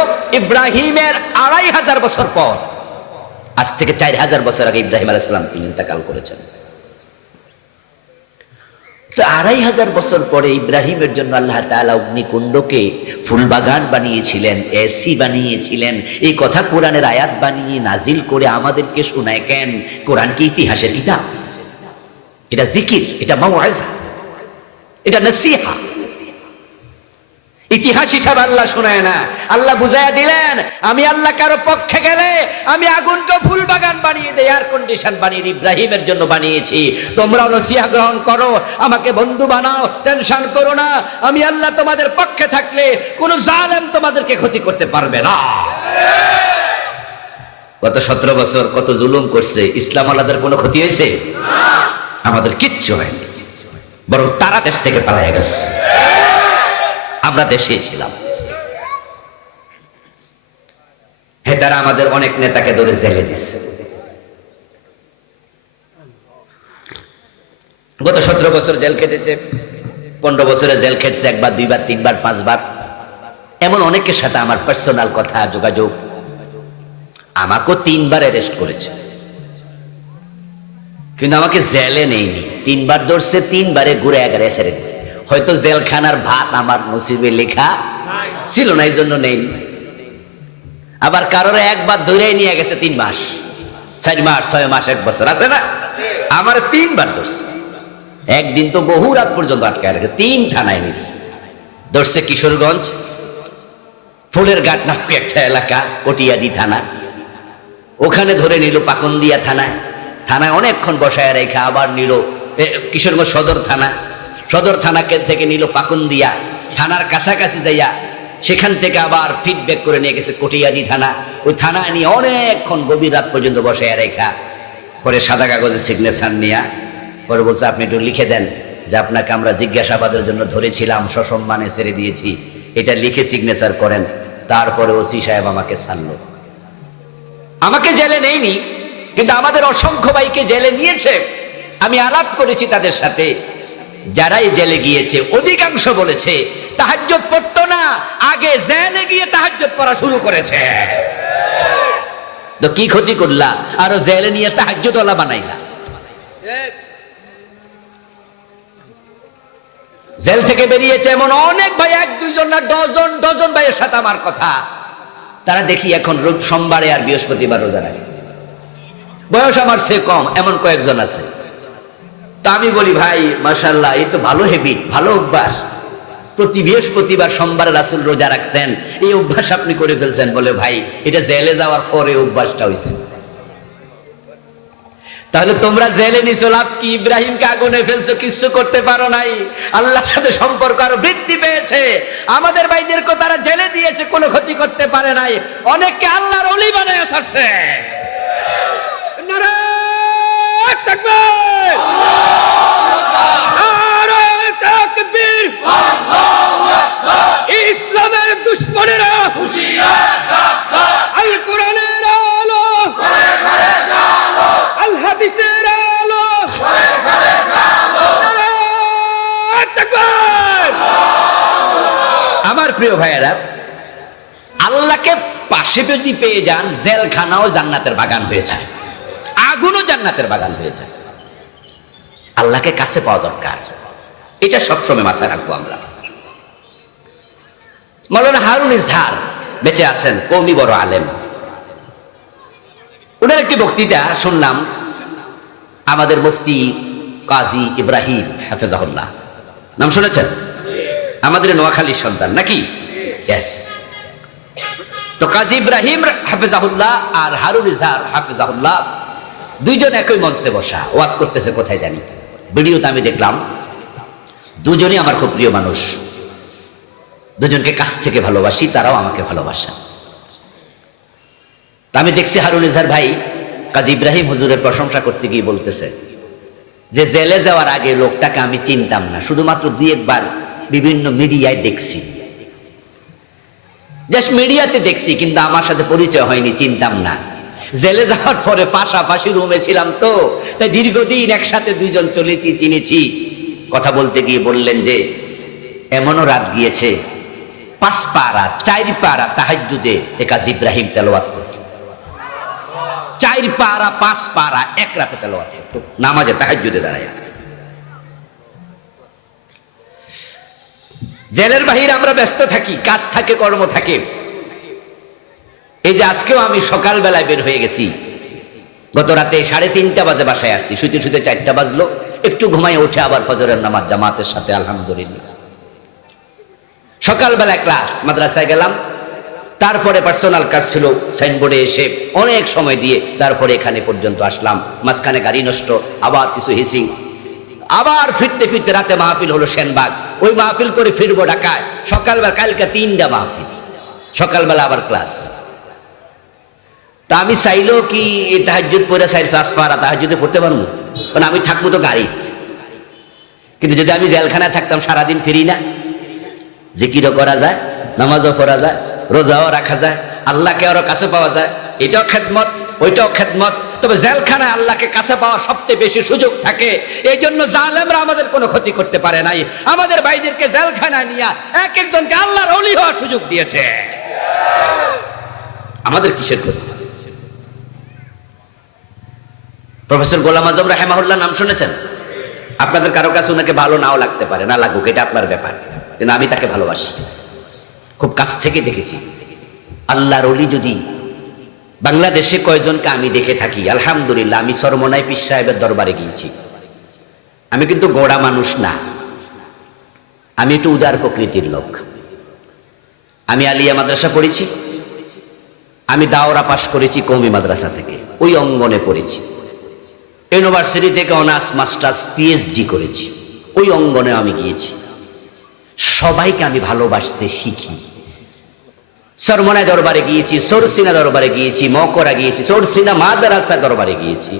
ইব্রাহিমের 2500 বছর পর। আজ থেকে 4000 বছর আগে ইব্রাহিম আলাইহিস সালাম তিনি ইন্তেকাল করেছেন। তো 2500 বছর পরে ইব্রাহিমের জন্য আল্লাহ তাআলা অগ্নিকুণ্ডকে ফুলবাগান বানিয়েছিলেন, এসি বানিয়েছিলেন। এই কথা কোরআনের আয়াত বানিয়ে নাজিল করে আমাদেরকে শোনায় কেন? কোরআন কি ইতিহাসের কিতাব? এটা জিকির, এটা মাওয়াজা, এটা নসিহা। ইতিহাস হিসাবে আল্লাহ শোনায় না। আল্লাহ বুঝাইয়া দিলেন, আমি আল্লাহ কারো পক্ষে গেলে আমি আগুনকে ফুল বাগান বানিয়ে দেই, এয়ার কন্ডিশন বানিয়ে ইব্রাহিমের জন্য বানিয়েছি। তোমরাও নসিহা গ্রহণ করো, আমাকে বন্ধু বানাও, টেনশন করো না। আমি আল্লাহ তোমাদের পক্ষে থাকলে কোন জালেম তোমাদেরকে ক্ষতি করতে পারবে না। গত 17 বছর কত জুলুম করছে, ইসলাম আল্লাহদের কোনো ক্ষতি হয়েছে? আমাদের কিচ্ছু হয়নি, বরং তারা দেশ থেকে পালিয়ে গেছে, আমরা দেশে ছিলাম। তারা আমাদের অনেক নেতাকে ধরে জেলে দিচ্ছে। গত 17 বছর জেল খেটেছে, 15 বছরে জেল খেটছে, 1 বার 2 বার 3 বার 5 বার। এমন অনেকের সাথে আমার পার্সোনাল কথা যোগাযোগ। আমাকেও 3 বার অ্যারেস্ট করেছে, কিন্তু আমাকে জেলে নেয়নি। 3 বার ধরছে, 3 বারে ঘুরে এগারে ছেড়ে দিচ্ছে। হয়তো জেলখানার ভাত আমার নসিবে লেখা ছিল না, এই জন্য নেয়নি। আবার কারোর 1 বার ধরেই নিয়ে গেছে 3 মাস, 4 মাস, 6 মাস, 1 বছর, আছে না? আমার 3 বার ধরছে। একদিন তো বহু রাত পর্যন্ত আটকে রেখে 3 থানায় নিছে। ধরছে কিশোরগঞ্জ ফুলের ঘাট নামক একটা এলাকা, কটিয়াদি থানা। ওখানে ধরে নিল পাকুন্দিয়া থানায়। থানায় অনেকক্ষণ বসায় রেখা আবার নিল কিশোরগঞ্জ সদর থানা। সদর থানাকে থেকে নিল পাকুন্দিয়া থানার কাছাকাছি যাইয়া, সেখান থেকে আবার ফিডব্যাক করে নিয়ে গেছে কটিয়াদি থানা। ওই থানায় নিয়ে অনেকক্ষণ গভীর রাত পর্যন্ত বসায় রেখা, পরে সাদা কাগজে সিগনেচার নিয়ে পরে বলছে, আপনি একটু লিখে দেন যে আপনাকে আমরা জিজ্ঞাসাবাদের জন্য ধরেছিলাম, সসম্মানে ছেড়ে দিয়েছি, এটা লিখে সিগনেচার করেন। তারপরে ওসি সাহেব আমাকে ছাড়লো। আমাকে জেলে নেয়নি, কিন্তু আমাদের অসংখ্য ভাইকে জেলে নিয়েছে। আমি আলাপ করেছি তাদের সাথে, যারাই জেলে গিয়েছে অধিকাংশ বলেছে তাহাজ্জুদ পড়তো না, আগে জেলে গিয়ে তাহাজ্জুদ পড়া শুরু করেছে। তো কি ক্ষতি করলা? আরো জেলে নিয়ে তাহাজ্জুদওয়ালা বানাইলা। জেল থেকে বেরিয়েছে এমন অনেক ভাই, 1-2 জন না, ডজন ডজন ভাইয়ের সাথে আমার কথা। তারা দেখি এখন সোমবারে আর বৃহস্পতিবার রোজা রাখে। বয়স আমার চেয়ে কম, এমন কয়েকজন আছে। তা আমি বলি, ভাই মাশাআল্লাহ, এই তো ভালো হ্যাবিট, ভালো অভ্যাস। প্রতি বৃহস্পতিবার সোমবারে রাসূল রোজা রাখতেন, এই অভ্যাস আপনি করে ফেলছেন। বলে, ভাই এটা জেলে যাওয়ার পরে অভ্যাসটা হয়েছে। তাহলে তোমরা জেলে নিছো, লাভ কি? ইব্রাহিমকে আগুনে ফেলছো, কিছু করতে পারো নাই। আল্লাহর সাথে সম্পর্ক আরো বৃদ্ধি পেয়েছে। আমাদের ভাইদেরকে তারা জেলে দিয়েছে, কোনো ক্ষতি করতে পারে নাই। অনেককে আল্লাহর ওলি বানায় ছাড়ছে। নারে তাকবীর, নারে তাকবীর, ইসলামের দুশমনেরা হুঁশিয়ার, সাবধান। আল কোরআনের আলো ঘরে ঘরে জ্বালো, আল হাদিসের আলো ঘরে ঘরে জ্বালো। নারে তাকবীর। আমার প্রিয় ভাইয়েরা, আল্লাহকে পাশে যদি পেয়ে যান, জেলখানাও জান্নাতের বাগান হয়ে যায়, আগুনও জান্নাতের বাগান হয়ে যায়। আল্লাহকে কাছে পাওয়া দরকার, এটা সবসময় মাথায় রাখবো আমরা। মাওলানা হারুন ইজহার বেঁচে আছেন, কওমি বড় আলেম। ওনার একটি বক্তৃতা শুনলাম। আমাদের মুফতি কাজী ইব্রাহিম হাফেজাহুল্লাহ, নাম শুনেছেন? আমাদের নোয়াখালীর সন্তান নাকি? ইয়েস। তো কাজী ইব্রাহিম হাফেজাহুল্লাহ আর হারুন ইজহার হাফেজাহুল্লাহ দুইজন একই মঞ্চে বসা ওয়াজ করতেছে। কোথায় জানি, ভিডিওতে আমি দেখলাম। দুজনই আমার খুব প্রিয় মানুষ, দুজনকে কাছ থেকে ভালোবাসি, তারাও আমাকে ভালোবাসেন। আমি দেখছি হারুন ইজহার ভাই কাজী ইব্রাহিম হুজুরের প্রশংসা করতে গিয়ে বলতেছে যে জেলে যাওয়ার আগে লোকটাকে আমি চিনতাম না, শুধুমাত্র 2-1 বার বিভিন্ন মিডিয়ায় দেখছি, জাস্ট মিডিয়াতে দেখছি, কিন্তু আমার সাথে পরিচয় হয়নি, চিনতাম না। জেলে যাওয়ার পরে পাশাপাশি রুমে ছিলাম তো, তাই দীর্ঘদিন একসাথে দুইজন চলেছি, চিনেছি। কথা বলতে গিয়ে বললেন যে এমনও রাত গিয়েছে 5 পারা 4 পারা তাহাজ্জুদে একাজ ইব্রাহিম তেলাওয়াত করত। 4 পারা 5 পারা এক রাতে তেলাওয়াত করত নামাজে তাহাজ্জুদে দাঁড়ায়। জেলের বাহিরে আমরা ব্যস্ত থাকি, কাজ থাকে, কর্ম থাকে। এই যে আজকেও আমি সকালবেলায় বের হয়ে গেছি, গত রাতে 3:30 বাজে বাসায় আসছি, শুতে শুতে 4টা বাজলো, একটু ঘুমায় উঠে আবার ফজরের নামাজ জামাতের সাথে আলহামদুলিল্লাহ। সকালবেলায় ক্লাস, মাদ্রাসায় গেলাম, তারপরে পার্সোনাল কাজ ছিল, সাইনবোর্ডে এসে অনেক সময় দিয়ে তারপরে এখানে পর্যন্ত আসলাম। মাঝখানে গাড়ি নষ্ট, আবার কিছু হিসিং, আবার ফিরতে ফিরতে রাতে মাহফিল হলো সেনবাগ, ওই মাহফিল করে ফিরবো ঢাকায়। সকালবেলা কালকে 3টা মাহফিল, সকালবেলা আবার ক্লাস। তা আমি চাইলেও কি তাহাজ্জুদ পড়ে 4-5 পারা তাহাজ্জুদে পড়তে পারবো? কারণ আমি থাকবো তো গাড়ি। কিন্তু যদি আমি জেলখানায় থাকতাম, সারাদিন ফিরি না, জিকিরও করা যায়, নামাজও পড়া যায়, রোজাও রাখা যায়, আল্লাহকে আরো কাছে পাওয়া যায়, এটাও খেদমত, ওইটাও খেদমত। তবে জেলখানায় আল্লাহকে কাছে পাওয়ার সবচেয়ে বেশি সুযোগ থাকে। এই জন্য জালেমরা আমাদের কোনো ক্ষতি করতে পারে নাই। আমাদের ভাইদেরকে জেলখানায় নিয়ে এক একজনকে আল্লাহর ওলি হওয়ার সুযোগ দিয়েছে। আমাদের কিসের ক্ষতি? প্রফেসর গোলাম আজম রাহিমাহুল্লাহ নাম শুনেছেন? আপনাদের কারো কাছে ওনাকে ভালো নাও লাগতে পারে, না লাগুক, এটা আপনার ব্যাপার, কিন্তু আমি তাকে ভালোবাসি, খুব কাছ থেকে দেখেছি। আল্লাহর ওলি যদি বাংলাদেশে কয়জনকে আমি দেখে থাকি, আলহামদুলিল্লাহ। আমি সরমনাই পীর সাহেবের দরবারে গিয়েছি। আমি কিন্তু গোড়া মানুষ না, আমি একটু উদার প্রকৃতির লোক। আমি আলিয়া মাদ্রাসা পড়েছি, আমি দাওরা পাশ করেছি কওমি মাদ্রাসা থেকে, ওই অঙ্গনে পড়েছি। ইউনিভার্সিটি থেকে অনার্স মাস্টার্স পিএইচডি করেছি, ওই অঙ্গনে আমি গিয়েছি। সবাইকে আমি ভালোবাসতে শিখি। সরমনায় দরবারে গিয়েছি, সরসিনা দরবারে গিয়েছি, মকরা গিয়েছি, সরসিনা মাদ্রাসা দরবারে গিয়েছি,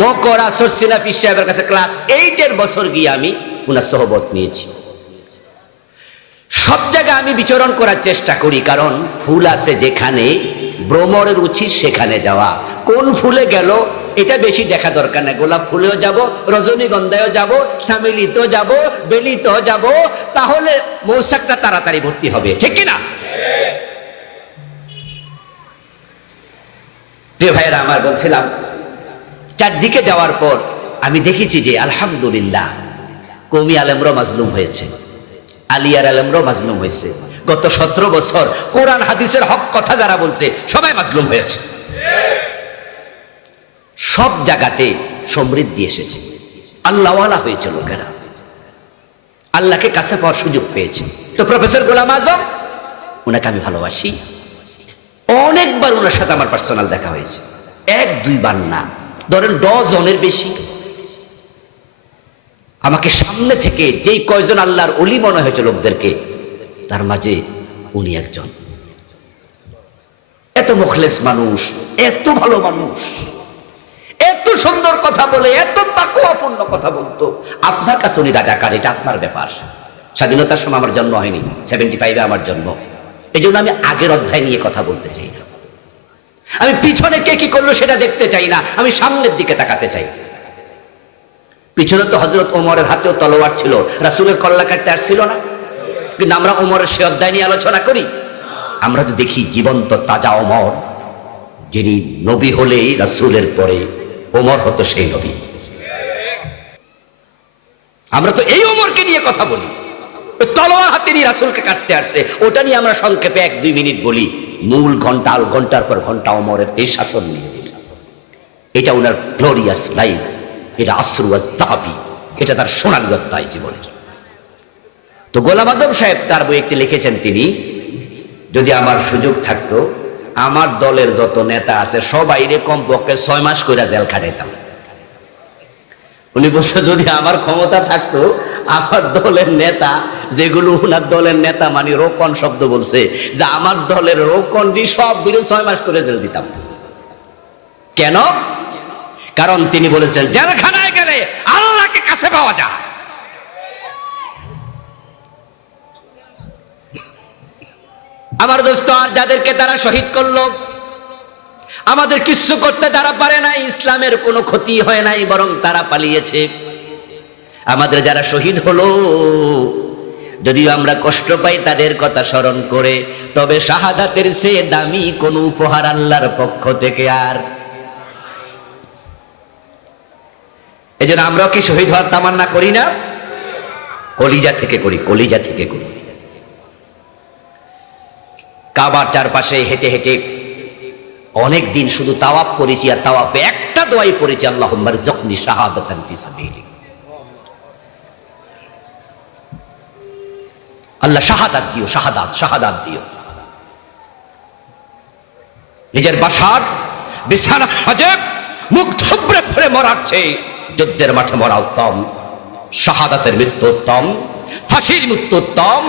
মকরা সরসিনা পীর সাহেবের কাছে ক্লাস 8 বছর গিয়ে আমি উনার সোহবত নিয়েছি। সব জায়গায় আমি বিচরণ করার চেষ্টা করি, কারণ ফুল আছে যেখানে, ভ্রমরের উচিত সেখানে যাওয়া। কোন ফুলে গেল এটা বেশি দেখা দরকার না। গোলাপ ফুলেও যাব, রজনীগন্ধায়ও যাব, সামিলিতেও যাব, বেলিতেও যাব, তাহলে মৌসাকটা তাড়াতাড়ি ভর্তি হবে, ঠিক কিনা? প্রিয় ভাইয়েরা আমার, বলছিলাম চারদিকে যাওয়ার পর আমি দেখেছি যে আলহামদুলিল্লাহ কওমি আলেমরাও মাজলুম হয়েছে, আলিয়ার আলেমরাও মাজলুম হয়েছে। গত 17 বছর কোরআন হাদিসের হক কথা যারা বলছে সবাই মাজলুম হয়েছে। সব জায়গাতে সমৃদ্ধি এসেছে, আল্লাহওয়ালা হয়েছে লোকেরা, আল্লাহকে কাছে পাওয়ার সুযোগ পেয়েছে। তো প্রফেসর গোলাম আজম, ওনাকে আমি ভালোবাসি। অনেকবার ওনার সাথে আমার পার্সোনাল দেখা হয়েছে, 1-2 বার না, ধরেন ডজনের বেশি। আমাকে সামনে থেকে যেই কয়জন আল্লাহর ওলি মনে হয়েছে লোকদেরকে, তার মাঝে উনি একজন। এত মুখলেস মানুষ, এত ভালো মানুষ, এত সুন্দর কথা বলে, এত তাকওয়াপূর্ণ কথা বলতো। আপনার কাছে উনি রাজাকার, এটা আপনার ব্যাপার। স্বাধীনতার সময় আমার জন্ম হয়নি, 75-এ আমার জন্ম। এই জন্য আমি আগের অধ্যায় নিয়ে কথা বলতে চাই না, আমি পিছনে কে কি করলো সেটা দেখতে চাই না, আমি সামনের দিকে তাকাতে চাই। পিছনে তো হযরত ওমরের হাতেও তলোয়ার ছিল, রাসূলের কল্লা কাটতে আর ছিল না, কিন্তু আমরা ওমরের সে অধ্যায় নিয়ে আলোচনা করি। আমরা তো দেখি জীবন্ত তাজা ওমর, যিনি নবী হলেই রাসূলের পরে ওমর হতো সেই নবী। আমরা তো এই ওমরকে নিয়ে কথা বলি, তলোয়ার হাতে নিয়ে রাসূলকে কাটতে আসছে, ওটা নিয়ে আমরা সংক্ষেপে 1-2 মিনিট বলি। মূল ঘন্টার পর ঘন্টা ওমরের এই শাসন নিয়ে। এটা ওনার গ্লোরিয়াস লাইফ, এটা আসরু আয-যাহাবী, এটা তার সোনালী অধ্যায় জীবনের। তো গোলাম আজম সাহেব তার বই একটি লিখেছেন, তিনি, যদি আমার সুযোগ থাকতো আমার দলের যত নেতা আছে সবাইরে কমপক্ষে 6 মাস করে জেল খাটাইতাম। উনি বলছে যদি আমার ক্ষমতা থাকতো আমার দলের নেতা, যেগুলো ওনার দলের নেতা মানে রোকন শব্দ বলছে, যে আমার দলের রোকন দি সব দিনে 6 মাস করে জেল দিতাম। কেন? কারণ তিনি বলেছেন জেলখানায় গেলে আল্লাহকে কাছে পাওয়া যায়। আমার দোস্ত, আর যাদেরকে তারা শহীদ করলো, আমাদের কিচ্ছু করতে তারা পারে নাই, ইসলামের কোনো ক্ষতি হয় নাই, বরং তারা পালিয়েছে। আমাদের যারা শহীদ হলো, যদিও আমরা কষ্ট পাই তাদের কথা স্মরণ করে, তবে শাহাদাতের চেয়ে দামি কোন উপহার আল্লাহর পক্ষ থেকে আর। এজন্য আমরাও কি শহীদ হওয়ার তামান্না করি না? কলিজা থেকে করি, কলিজা থেকে করি। কাবার চারপাশে হেঁটে হেঁটে অনেক দিন শুধু তাওয়াফ করেছি, আর তাওয়াফে একটা দোয়াই পড়েছি, আল্লাহুম্মা রযুকনি শাহাদাতান ফি সাবিলিক। আল্লাহ শাহাদাত দিও, শাহাদাত, শাহাদাত দিও। নিজের বাসার বিছানা সাজে মুখ থুবড়ে পড়ে মরার চেয়ে যুদ্ধের মাঠে মরা উত্তম, শাহাদাতের মৃত্যু উত্তম, ফাঁসির মৃত্যু উত্তম।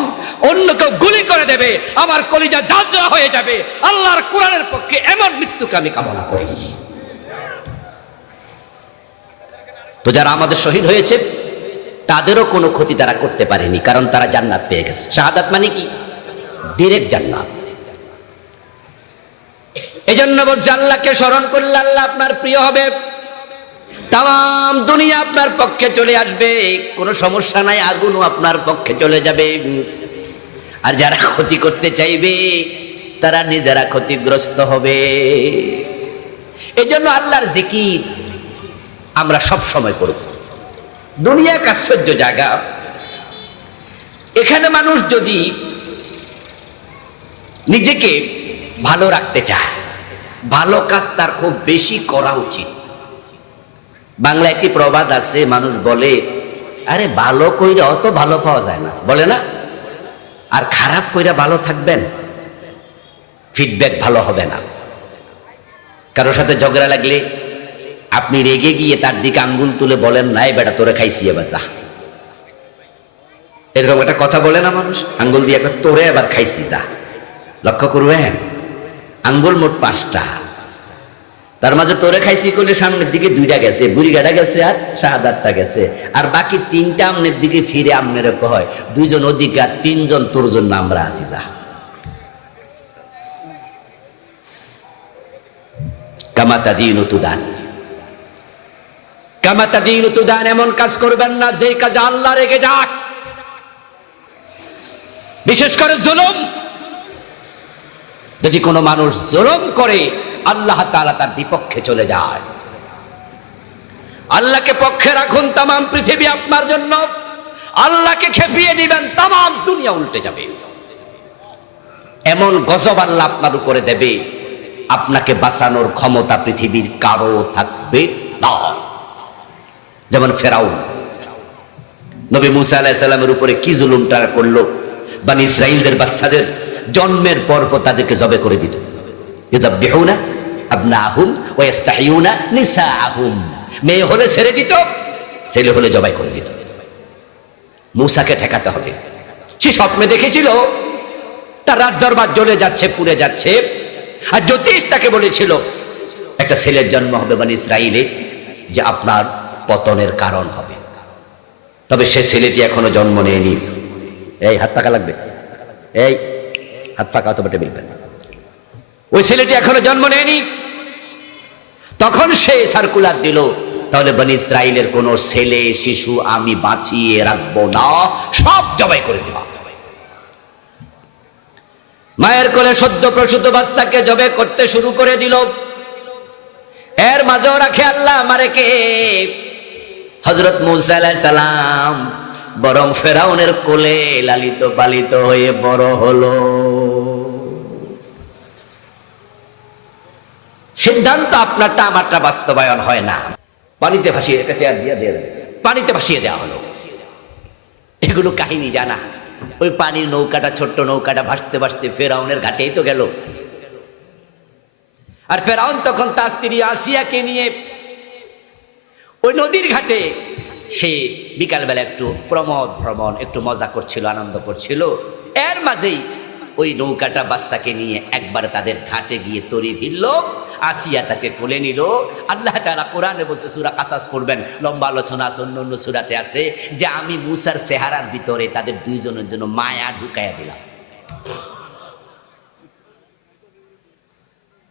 অন্য কেউ গুলি করে দেবে, আমার কলিজা জাজরা হয়ে যাবে। আল্লাহর কোরআনের পক্ষে এমন মৃত্যুকে আমি কামনা করি। তো যারা আমাদের শহীদ হয়েছে তাদেরও কোনো ক্ষতি তারা করতে পারেনি, কারণ তারা জান্নাত পেয়ে গেছে। শাহাদাত মানে কি? ডিরেক্ট জান্নাত। এজন্য বলছে আল্লাহকে স্মরণ করলে আল্লাহ আপনার প্রিয় হবে, তাম দুনিয়া আপনার পক্ষে চলে আসবে, কোনো সমস্যা নাই, আগুনও আপনার পক্ষে চলে যাবে। আর যারা ক্ষতি করতে চাইবে তারা নিজেরা ক্ষতিগ্রস্ত হবে। এজন্য আল্লাহর জিকির আমরা সব সময় করব। দুনিয়া এক আশ্চর্য জায়গা, এখানে মানুষ যদি নিজেকে ভালো রাখতে চায়, ভালো কাজ তার খুব বেশি করা উচিত। বাংলা একটি প্রবাদ আছে, মানুষ বলে, আরে ভালো কইরা অত ভালো পাওয়া যায় না, বলে না? আর খারাপ কইরা ভালো থাকবেন, ফিডব্যাক ভালো হবে না। কারোর সাথে ঝগড়া লাগলে আপনি রেগে গিয়ে তার দিকে আঙ্গুল তুলে বলেন, নাই বেটা তোরে খাইছি এবার যা, এরকম একটা কথা বলে না মানুষ? আঙ্গুল দিয়ে একটা তোরে এবার খাইছি যা। লক্ষ্য করবেন, আঙ্গুল মোট 5টা, তার মাঝে তোরে খাইছি করলে সামনের দিকে 2টা গেছে, বুড়িগাটা গেছে আর শাহাদাতটা গেছে, আর বাকি 3টা আমনের দিকে ফিরে আমনের হয় 2জন অধিকার, 3জন তোর জন্য আমরা আছি যা। কামাতা দিন তুদান, কামাতা দিন তুদান। এমন কাজ করবেন না যে কাজে আল্লাহ রেগে যাক। বিশেষ করে জুলুম, যদি কোনো মানুষ জুলুম করে আল্লাহ তাআলা তার বিপক্ষে চলে যায়। আল্লাহকে পক্ষে রাখুন, তামাম পৃথিবী আপনার জন্য। আল্লাহকে খেপিয়ে দিবেন, তামাম দুনিয়া উল্টে যাবে। এমন গজব আল্লাহ আপনার উপরে দেবে, আপনাকে বাঁচানোর ক্ষমতা পৃথিবীর কারো থাকবে না। যেমন ফেরাউন, নবী মুসা আলাইহিস সালামের উপরে কি জুলুমটা করলো। বনি ইসরাইলদের বাচ্চাদের জন্মের পর তাদেরকে জবে করে দিত। ইউযাববিহুনা আবনাহুম ওয়া ইস্তাহিয়ুনা নিসাআহুম, মেয়ে হলে ছেড়ে দিত, ছেলে হলে জবাই করে দিত। মুসাকে ঠেকাতে হবে। সে স্বপ্নে দেখেছিল তার রাজদরবার জ্বলে যাচ্ছে, পুড়ে যাচ্ছে, আর জ্যোতিষ তাকে বলেছিল একটা ছেলের জন্ম হবে বনি ইসরাইলে, যে আপনার পতনের কারণ হবে। তবে সে ছেলেটি এখনো জন্ম নেয়নি। এই হাত পাকা লাগবে, এই হাত পাকা অত বেটে বেলবেন। ওই ছেলেটি এখনো জন্ম নেয়নি। তখন সে সার্কুলার দিল, তাহলে বনি ইসরাইলের কোন ছেলে শিশু আমি বাঁচিয়ে রাখবো না, সব জবাই করে দেব। মায়ের কোলে সদ্য প্রসূত বাচ্চাকে জবে করতে শুরু করে দিল। এর মাঝেও রাখে আল্লাহ আমারে কে? হযরত মূসা আলাইহিস সালাম বরং ফেরাউনের কোলে লালিত পালিত হয়ে বড় হলো। সিদ্ধান্ত আপনারটা আমারটা বাস্তবায়ন হয় না। পানিতে ভাসিয়ে পানিতে ভাসিয়ে দেওয়া হলো। এগুলো কাহিনী জানা। ওই পানির নৌকাটা, ছোট্ট নৌকাটা ভাসতে ভাসতে ফেরাউনের ঘাটেই তো গেল। আর ফেরাউন তখন তার স্ত্রী আসিয়াকে নিয়ে ওই নদীর ঘাটে সে বিকালবেলা একটু প্রমোদ ভ্রমণ, একটু মজা করছিল, আনন্দ করছিল। এর মাঝেই ওই নৌকাটা বাচ্চাকে নিয়ে একবার তাদের ঘাটে গিয়ে তরি ভিড়ল। আসিয়া তাকে কোলে নিল। আল্লাহ তাআলা কোরআনে বলছে, সূরা কাসাস পড়বেন, লম্বা আলোচনা আছে, অন্য অন্য সূরাতে আছে, যে আমি মুসার চেহারার ভিতরে তাদের দুইজনের জন্য মায়া ঢুকাইয়া দিলাম।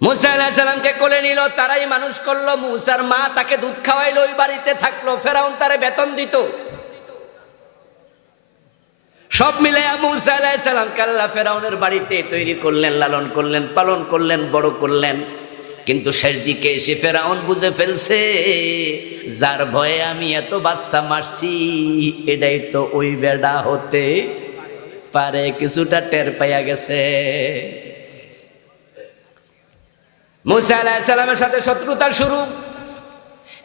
মুসা আলাইহিস সালামকে কোলে নিল, তারাই মানুষ করলো। মুসার মা তাকে দুধ খাওয়াইলো, ওই বাড়িতে থাকলো। ফেরাউন তারে বেতন দিত। সব মিলে মুসা আলাইহিস সালামকে আল্লাহ ফেরাউনের বাড়িতে তৈরি করলেন, লালন করলেন, পালন করলেন, বড় করলেন। কিন্তু শেষ দিকে এসে ফেরাউন বুঝে ফেলছে, যার ভয়ে আমি এত বাচ্চা মারছি, এটাই তো ওই বেডা হতে পারে। কিছুটা টের পাইয়া গেছে। মুসা আলাইহিস সালামের সাথে শত্রুতা শুরু।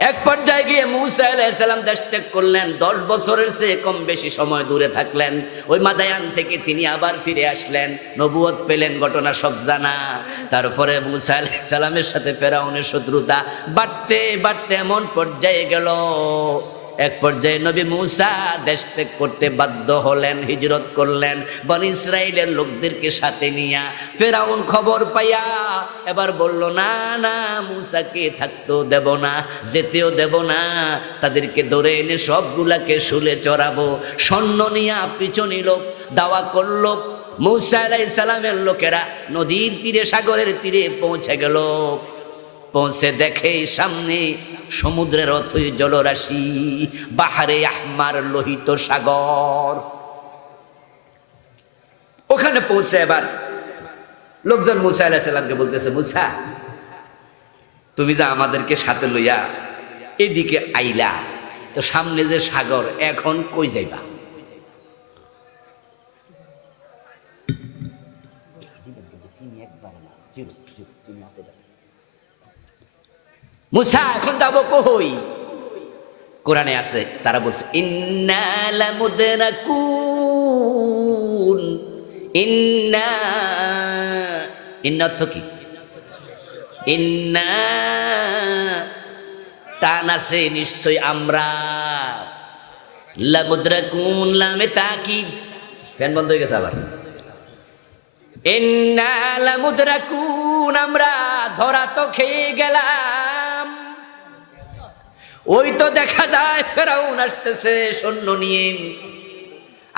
এক পর্যায়ে গিয়ে মুসা আলাইহিস সালাম দেশ ত্যাগ করলেন। 10 বছরের চেয়ে কম বেশি সময় দূরে থাকলেন। ওই মাদায়ান থেকে তিনি আবার ফিরে আসলেন, নবুয়ত পেলেন, ঘটনা সব জানা। তারপরে মুসা আলাইহিস সালামের সাথে ফেরাউনের শত্রুতা বাড়তে বাড়তে এমন পর্যায়ে গেল, এক পর্যায়ে নবী মুসা দেশ ত্যাগ করতে বাধ্য হলেন, হিজরত করলেন বনি ইসরাইলের লোকদেরকে সাথে নিয়া। ফেরাউন খবর পাইয়া এবার বলল, না না, মুসাকে থাকতেও দেব না, যেতেও দেব না, তাদেরকে ধরে এনে সবগুলাকে শুলে চড়াবো। সৈন্য নিয়া পিছনে লোক দাওয়া করলো। মুসা আলাইহিস সালামের লোকেরা নদীর তীরে, সাগরের তীরে পৌঁছে গেল। পৌঁছে দেখে সামনে সমুদ্রের অথই জলরাশি, বাহারে আহমার লোহিত সাগর। ওখানে পৌঁছে এবার লোকজন মুসা আলাইহিস সালামকে বলতেছে, মুসা, তুমি যা আমাদেরকে সাথে লইয়া এদিকে আইলা, তো সামনে যে সাগর, এখন কই যাইবা? মুসা, এখন যাবো কই? কোরআনে আছে, তারা বলছে ইন্না লামুদরাকুন। ইন্না, ইন্না অর্থ কি? ইন্না টান আছে, নিশ্চয় আমরা। লামুদরাকুন, লামে তাকিদ। ফ্যান বন্ধ হয়ে গেছে আবার। ইন্না লামুদরাকুন, আমরা ধরা তো খেয়ে গেলাম। ওই তো দেখা যায় ফেরাউন আসতেছে সৈন্য নিয়ে,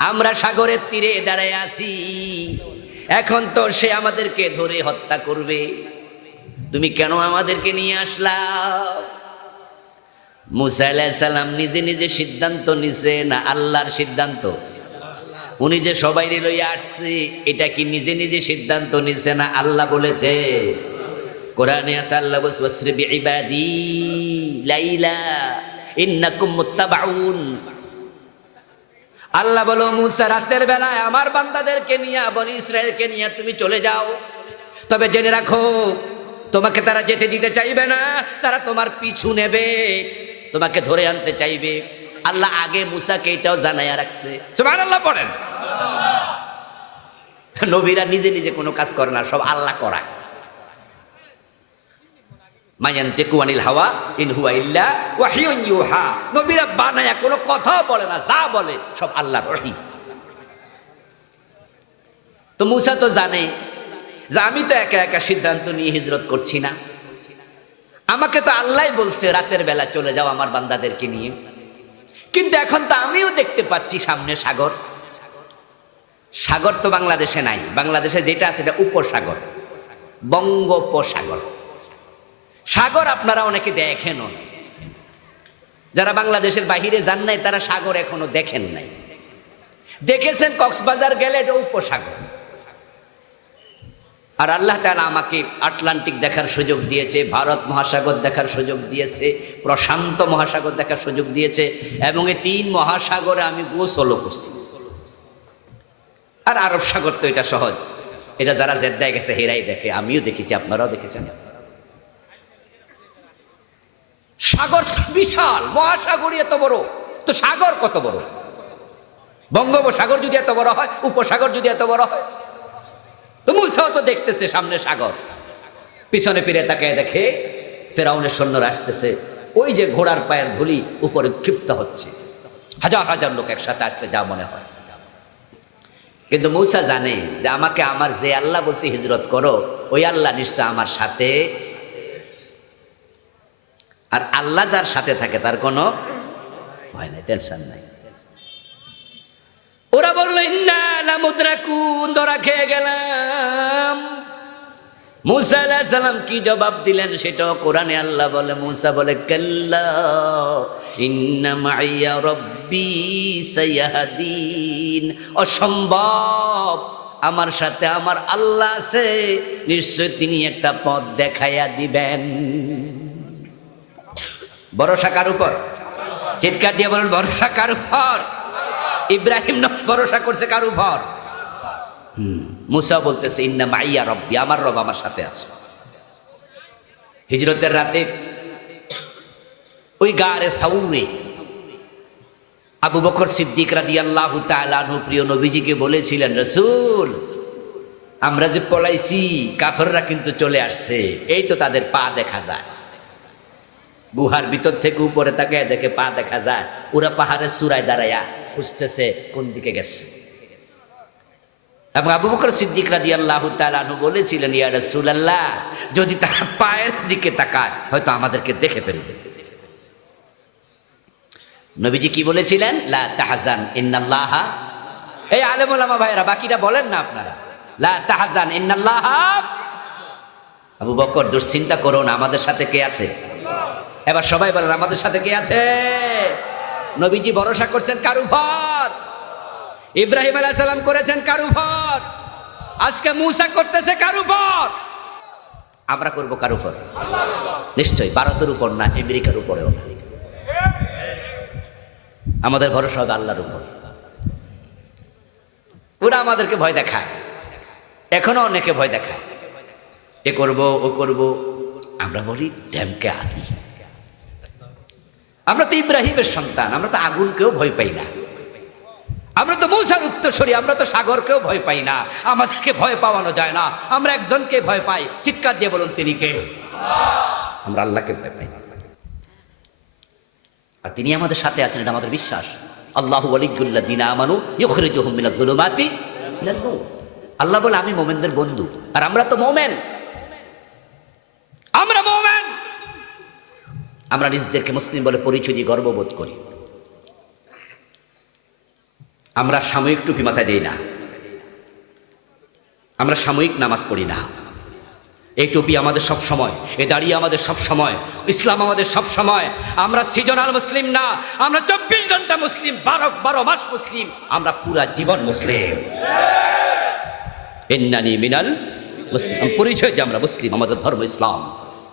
আমরা সাগরের তীরে দাঁড়ায় আছি, এখন তো সে আমাদেরকে ধরে হত্যা করবে। তুমি কেন আমাদেরকে নিয়ে আসলা? মুসা আলাইহিস সালাম নিজে নিজে সিদ্ধান্ত নিছে না আল্লাহর সিদ্ধান্ত? উনি যে সবাইরে লইয়া আসছে, এটা কি নিজে নিজে সিদ্ধান্ত নিছে না আল্লাহ বলেছে? কোরআনে আছে, আল্লাহ বলছে ওয়াসরি বিইবাদি লাইলা ইন্নাকুম মুত্তাবাউন। আল্লাহ বলো, মুসা, রাতের বেলায় আমার বান্দাদেরকে নিয়ে, বনি ইসরায়েলকে নিয়ে তুমি চলে যাও। তবে জেনে রাখো, তোমাকে তারা যেতে দিতে চাইবে না, তারা তোমার পিছু নেবে, তোমাকে ধরে আনতে চাইবে। আল্লাহ আগে মুসাকে এটাও জানাইয়া রাখছে। সুবহানাল্লাহ পড়েন। নবীরা নিজে নিজে কোনো কাজ করে না, সব আল্লাহ করায়। মায়ান্তিকু আনিল হাওয়া ইন হুয়া ইল্লা ওয়াহিয়ুন ইউহা। নবীরা বানায়া কোনো কথা বলে না, যা বলে সব আল্লাহর ওহী। তো মুসা তো জানে যে আমি তো একা একা সিদ্ধান্ত নিয়ে হিজরত করছি না, আমাকে তো আল্লাহই বলছে রাতের বেলা চলে যাও আমার বান্দাদেরকে নিয়ে। কিন্তু এখন তো আমিও দেখতে পাচ্ছি সামনে সাগর। সাগর তো বাংলাদেশে নাই, বাংলাদেশে যেটা আছে এটা উপসাগর, বঙ্গোপসাগর। সাগর আপনারা অনেকে দেখেন, যারা বাংলাদেশের বাহিরে যান নাই তারা সাগর এখনো দেখেন নাই। দেখেছেন কক্সবাজার গেলে এটা উপসাগর। আর আল্লাহ তাআলা আমাকে আটলান্টিক দেখার সুযোগ দিয়েছে, ভারত মহাসাগর দেখার সুযোগ দিয়েছে, প্রশান্ত মহাসাগর দেখার সুযোগ দিয়েছে, এবং এই 3 মহাসাগরে আমি গোসলও করছি। আর আরব সাগর তো এটা সহজ, এটা যারা জেদ্দায় গেছে হেরাই দেখে, আমিও দেখেছি, আপনারাও দেখেছেন। সাগর বিশাল, মহাসাগর এত বড়, তো সাগর কত বড়? বঙ্গোপসাগর যদি এত বড় হয়, উপসাগর যদি এত বড় হয়, তো মুসাও তো দেখতেছে সামনে সাগর। পিছনে ফিরে তাকায় দেখে ফেরাউনের সৈন্যরা আসতেছে। ওই যে ঘোড়ার পায়ের ধুলি উপরে ক্ষিপ্ত হচ্ছে, হাজার হাজার লোক একসাথে আসতে যা মনে হয়। কিন্তু মুসা জানে যে আমাকে আমার যে আল্লাহ বলছে হিজরত করো, ওই আল্লাহ নিশ্চয় আমার সাথে। আর আল্লাহ যার সাথে থাকে তার কোনো ভয় নাই, টেনশন নাই। ওরা বললো ইন্না লামুদরাকুন, ধরা খেয়ে গেলাম। মুসা আলাইহিস সালাম কি জবাব দিলেন সেটাও কোরআনে আল্লাহ বলে, মুসা বলে কাল্লা ইন্না মাইয়া রব্বি সায়াহদিন, অসম্ভব, আমার সাথে আমার আল্লাহ আছে, নিশ্চয় তিনি একটা পথ দেখাইয়া দিবেন। ভরসা কার উপর? চিৎকার দিয়ে বলেন ভরসা কার উপর? ইব্রাহিম ভরসা করছে কার উপর? মুসা বলতেছে ইন্না মাইয়া রব্বি, আমার রব আমার সাথে আছে। হিজরতের রাতে ওই গারে সাউরে আবু বকর সিদ্দিক রাদিয়াল্লাহু তাআলা আনহু প্রিয় নবীজিকে বলেছিলেন, রাসূল আমরা যে পলাইছি কাফেররা কিন্তু চলে আসছে, এই তো তাদের পা দেখা যায়, গুহার ভিতর থেকে উপরে তাকায় দেখে পা দেখা যায়, ওরা পাহাড়ের চূড়ায় দাঁড়াইয়া খুঁজতেছে কোন দিকে গেছে। এবং আবু বকর সিদ্দিক রাদিয়াল্লাহু তাআলা আনহু বলেছিলেন, ইয়া রাসূলুল্লাহ যদি তারা পায়ের দিকে তাকায় হয়তো আমাদেরকে দেখে ফেলবে। নবীজি কি বলেছিলেন? লা তাহজান ইন্নাল্লাহা, এই আলেম ওলামা ভাইরা বাকিটা বলেন না আপনারা, লা তাহজান ইন্নাল্লাহা। আবু বকর দুশ্চিন্তা করো না, আমাদের সাথে কে আছে? এবার সবাই বলেন আমাদের সাথে কে আছে? নবীজি ভরসা করছেন কার উপর? ইব্রাহিম আলাইহিস সালাম করেছেন কার উপর? আজকে মুসা করতেছে কার উপর? আমরা করব কার উপর? নিশ্চয়ই ভারতের উপর না, আমেরিকার উপরেও না। আমাদের ভরসা হবে আল্লাহর উপর। ওরা আমাদেরকে ভয় দেখায়, এখনো অনেকে ভয় দেখায়, এ করব ও করব। আমরা বলি ড্যামকে আর, আমরা তো ইব্রাহিমের সন্তান, আমরা তো আগুনকেও ভয় পাই না, আমরা তো মুসার উত্তরসূরি, আমরা তো সাগরকেও ভয় পাই না। আমাদেরকে ভয় পাওয়ানো যায় না, আমরা একজনকে ভয় পাই, চিৎকার দিয়ে বলুন তিনি কে? আমরা আল্লাহকে ভয় পাই, আর তিনি আমাদের সাথে আছেন, এটা আমাদের বিশ্বাস। আল্লাহু ওয়ালিয়্যুল্লাযীনা আমানু ইউখরিজুহুম মিনাজ যুলুমাতি ইলান নূর। আল্লাহ বলে আমি মুমিনদের বন্ধু, আর আমরা তো মুমিন, আমরা মুমিন, আমরা নিজেদেরকে মুসলিম বলে পরিচয় দিয়ে গর্ববোধ করি। আমরা সাময়িক টুপি মাথায় দেই না, আমরা সাময়িক নামাজ পড়ি না। এই টুপি আমাদের সব সময়, এই দাড়ি আমাদের সব সময়, ইসলাম আমাদের সব সময়। আমরা সিজনাল মুসলিম না, আমরা 24 ঘন্টা মুসলিম, 12 মাস মুসলিম, আমরা পুরা জীবন মুসলিম। ইন্নানি মিনাল মুসলিম, পরিচয় যে আমরা মুসলিম, আমাদের ধর্ম ইসলাম।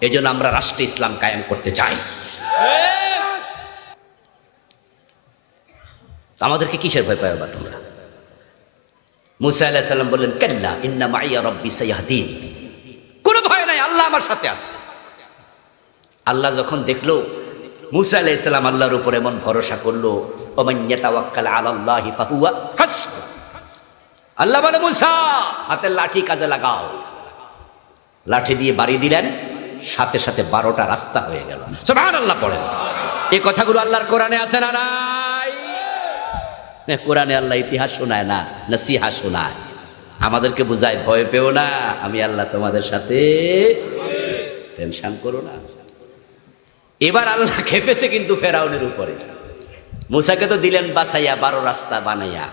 এই জন্য আমরা রাষ্ট্রে ইসলাম কায়েম করতে চাই। আমাদেরকে কিসের ভয় পাবে তোমরা? মুসা আলাইহিস সালাম বললেন কাল্লা ইন্না মাইয়া রব্বি সায়াহদিন, কোনো ভয় নাই, আল্লাহ আমার সাথে আছে। আল্লাহ যখন দেখলো মুসা আলাইহিস সালাম আল্লাহর উপর এমন ভরসা করলো, ওমান ইয়াতাওয়াক্কাল আলাল্লাহি ফাহুয়া হাসবু, আল্লাহ বলে মুসা হাতের লাঠি কাজে লাগাও। লাঠি দিয়ে বাড়ি দিলেন, সাথে সাথে 12টা রাস্তা হয়ে গেল। সুবহানাল্লাহ পড়েন। এই কথাগুলো আল্লাহর কোরআনে আছে না নাই? কোরআনে আল্লাহ ইতিহাস শোনায় না, নসিহা শোনায়, আমাদেরকে বুঝায় ভয় পেও না, আমি আল্লাহ তোমাদের সাথে, টেনশন করো না। এবার আল্লাহ খেপেছে কিন্তু ফেরাউনের উপরে। মুসাকে তো দিলেন বাঁচাইয়া, 12 রাস্তা বানাইয়া,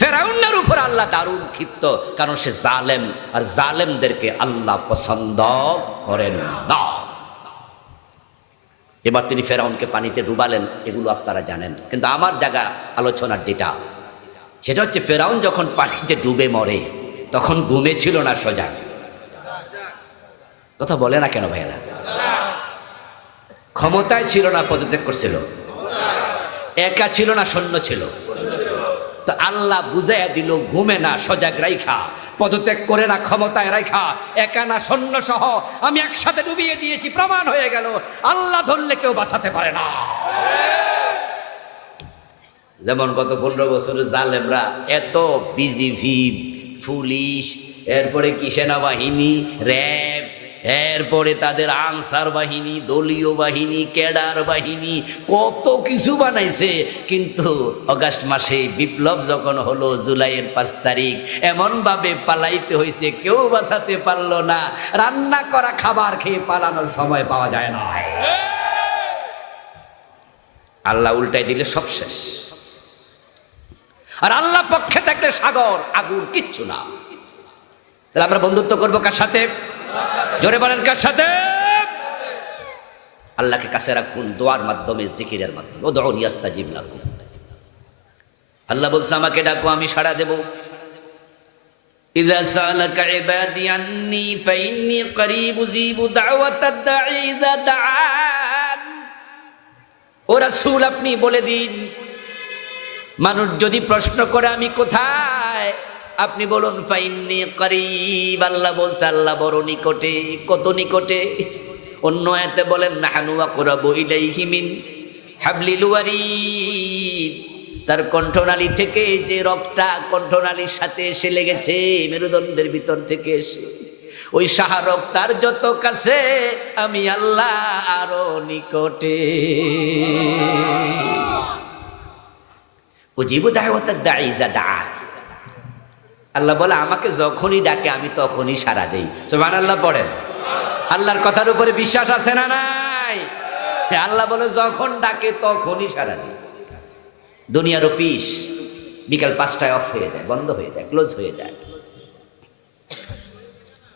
ফেরাউনের উপর আল্লাহ দারুণ ক্ষিপ্ত, কারণ সে জালেম, আর জালেমদেরকে আল্লাহ পছন্দ করেন না। এবার তিনি ফেরাউনকে পানিতে ডুবালেন, এগুলো আপনারা জানেন, কিন্তু আমার জায়গা আলোচনার যেটা, সেটা হচ্ছে ফেরাউন যখন পানিতে ডুবে মরে তখন ঘুমে ছিল না, সজাগ। কথা বলে না কেন ভাইয়েরা? ক্ষমতায় ছিল না, পদত্যাগ করছিল, একা ছিল না, সৈন্য ছিল। তো আল্লাহ বুঝাইয়া দিল ঘুমে না, সজাগ রাইখা, পদত্যাগ করে না, ক্ষমতায় রাইখা, একা না, সৈন্য সহ আমি একসাথে ডুবিয়ে দিয়েছি, প্রমাণ হয়ে গেল আল্লাহ ধরলে কেউ বাঁচাতে পারে না। যেমন গত 15 বছরের জালেমরা এত বিজিবি, পুলিশ, এরপরে কি সেনাবাহিনী, র্যাব, এরপরে তাদের আনসার বাহিনী, দলীয় বাহিনী, ক্যাডার বাহিনী, কত কিছু বানাইছে। কিন্তু অগাস্ট মাসে বিপ্লব যখন হলো, জুলাইয়ের 5 তারিখ, এমন ভাবে পালাইতে হয়েছে কেউ বাঁচাতে পারলো না। রান্না করা খাবার খেয়ে পালানোর সময় পাওয়া যায় না। আল্লাহ উল্টাই দিলে সব শেষ। আর আল্লাহ পক্ষে থাকলে সাগর, আগুন কিচ্ছু না। তাহলে আমরা বন্ধুত্ব করবো কার সাথে? জোরে বলেন কার সাথে? আল্লাহকে কাছে রাখুন দোয়ার মাধ্যমে, জিকিরের মাধ্যমে। উদউনি আস্তাজিব লাকুম। আল্লাহ বলছে আমাকে ডাকো আমি সাড়া দেব। ইযা সালাকা ইবাদি আন্নী ফাইন্নী করিব উজিবু দাওয়াতাদ দাঈ ইযা দাআন। ও রাসূল আপনি বলে দিন, মানুষ যদি প্রশ্ন করে আমি কোথায়, আপনি বলুন ফাইন্নী করিব। আল্লাহ বলছে আল্লাহ বড় নিকটে। কত নিকটে? অন্য আয়াতে বলেন নাহনু আকরাবু ইলাইহি মিন হাবলিল ওয়ারিদ। তার কণ্ঠনালী থেকে যে রক্তটা কণ্ঠনালীর সাথে এসে লেগেছে মেরুদণ্ডের ভিতর থেকে এসে, ওই শাহরগ তার যত কাছে, আমি আল্লাহ আরো নিকটে। উজিবু দাওয়াতাদ দাঈ ইযা দাআন। আল্লাহ বলে আমাকে যখনই ডাকে আমি তখনই সাড়া দেই। সুবহানাল্লাহ পড়েন। আল্লাহর কথার উপরে বিশ্বাস আছে না নাই? আল্লাহ বলে যখন ডাকে তখনই সাড়া দিই। দুনিয়ার অফিস বিকাল 5টায় অফ হয়ে যায়, বন্ধ হয়ে যায়, ক্লোজ হয়ে যায়।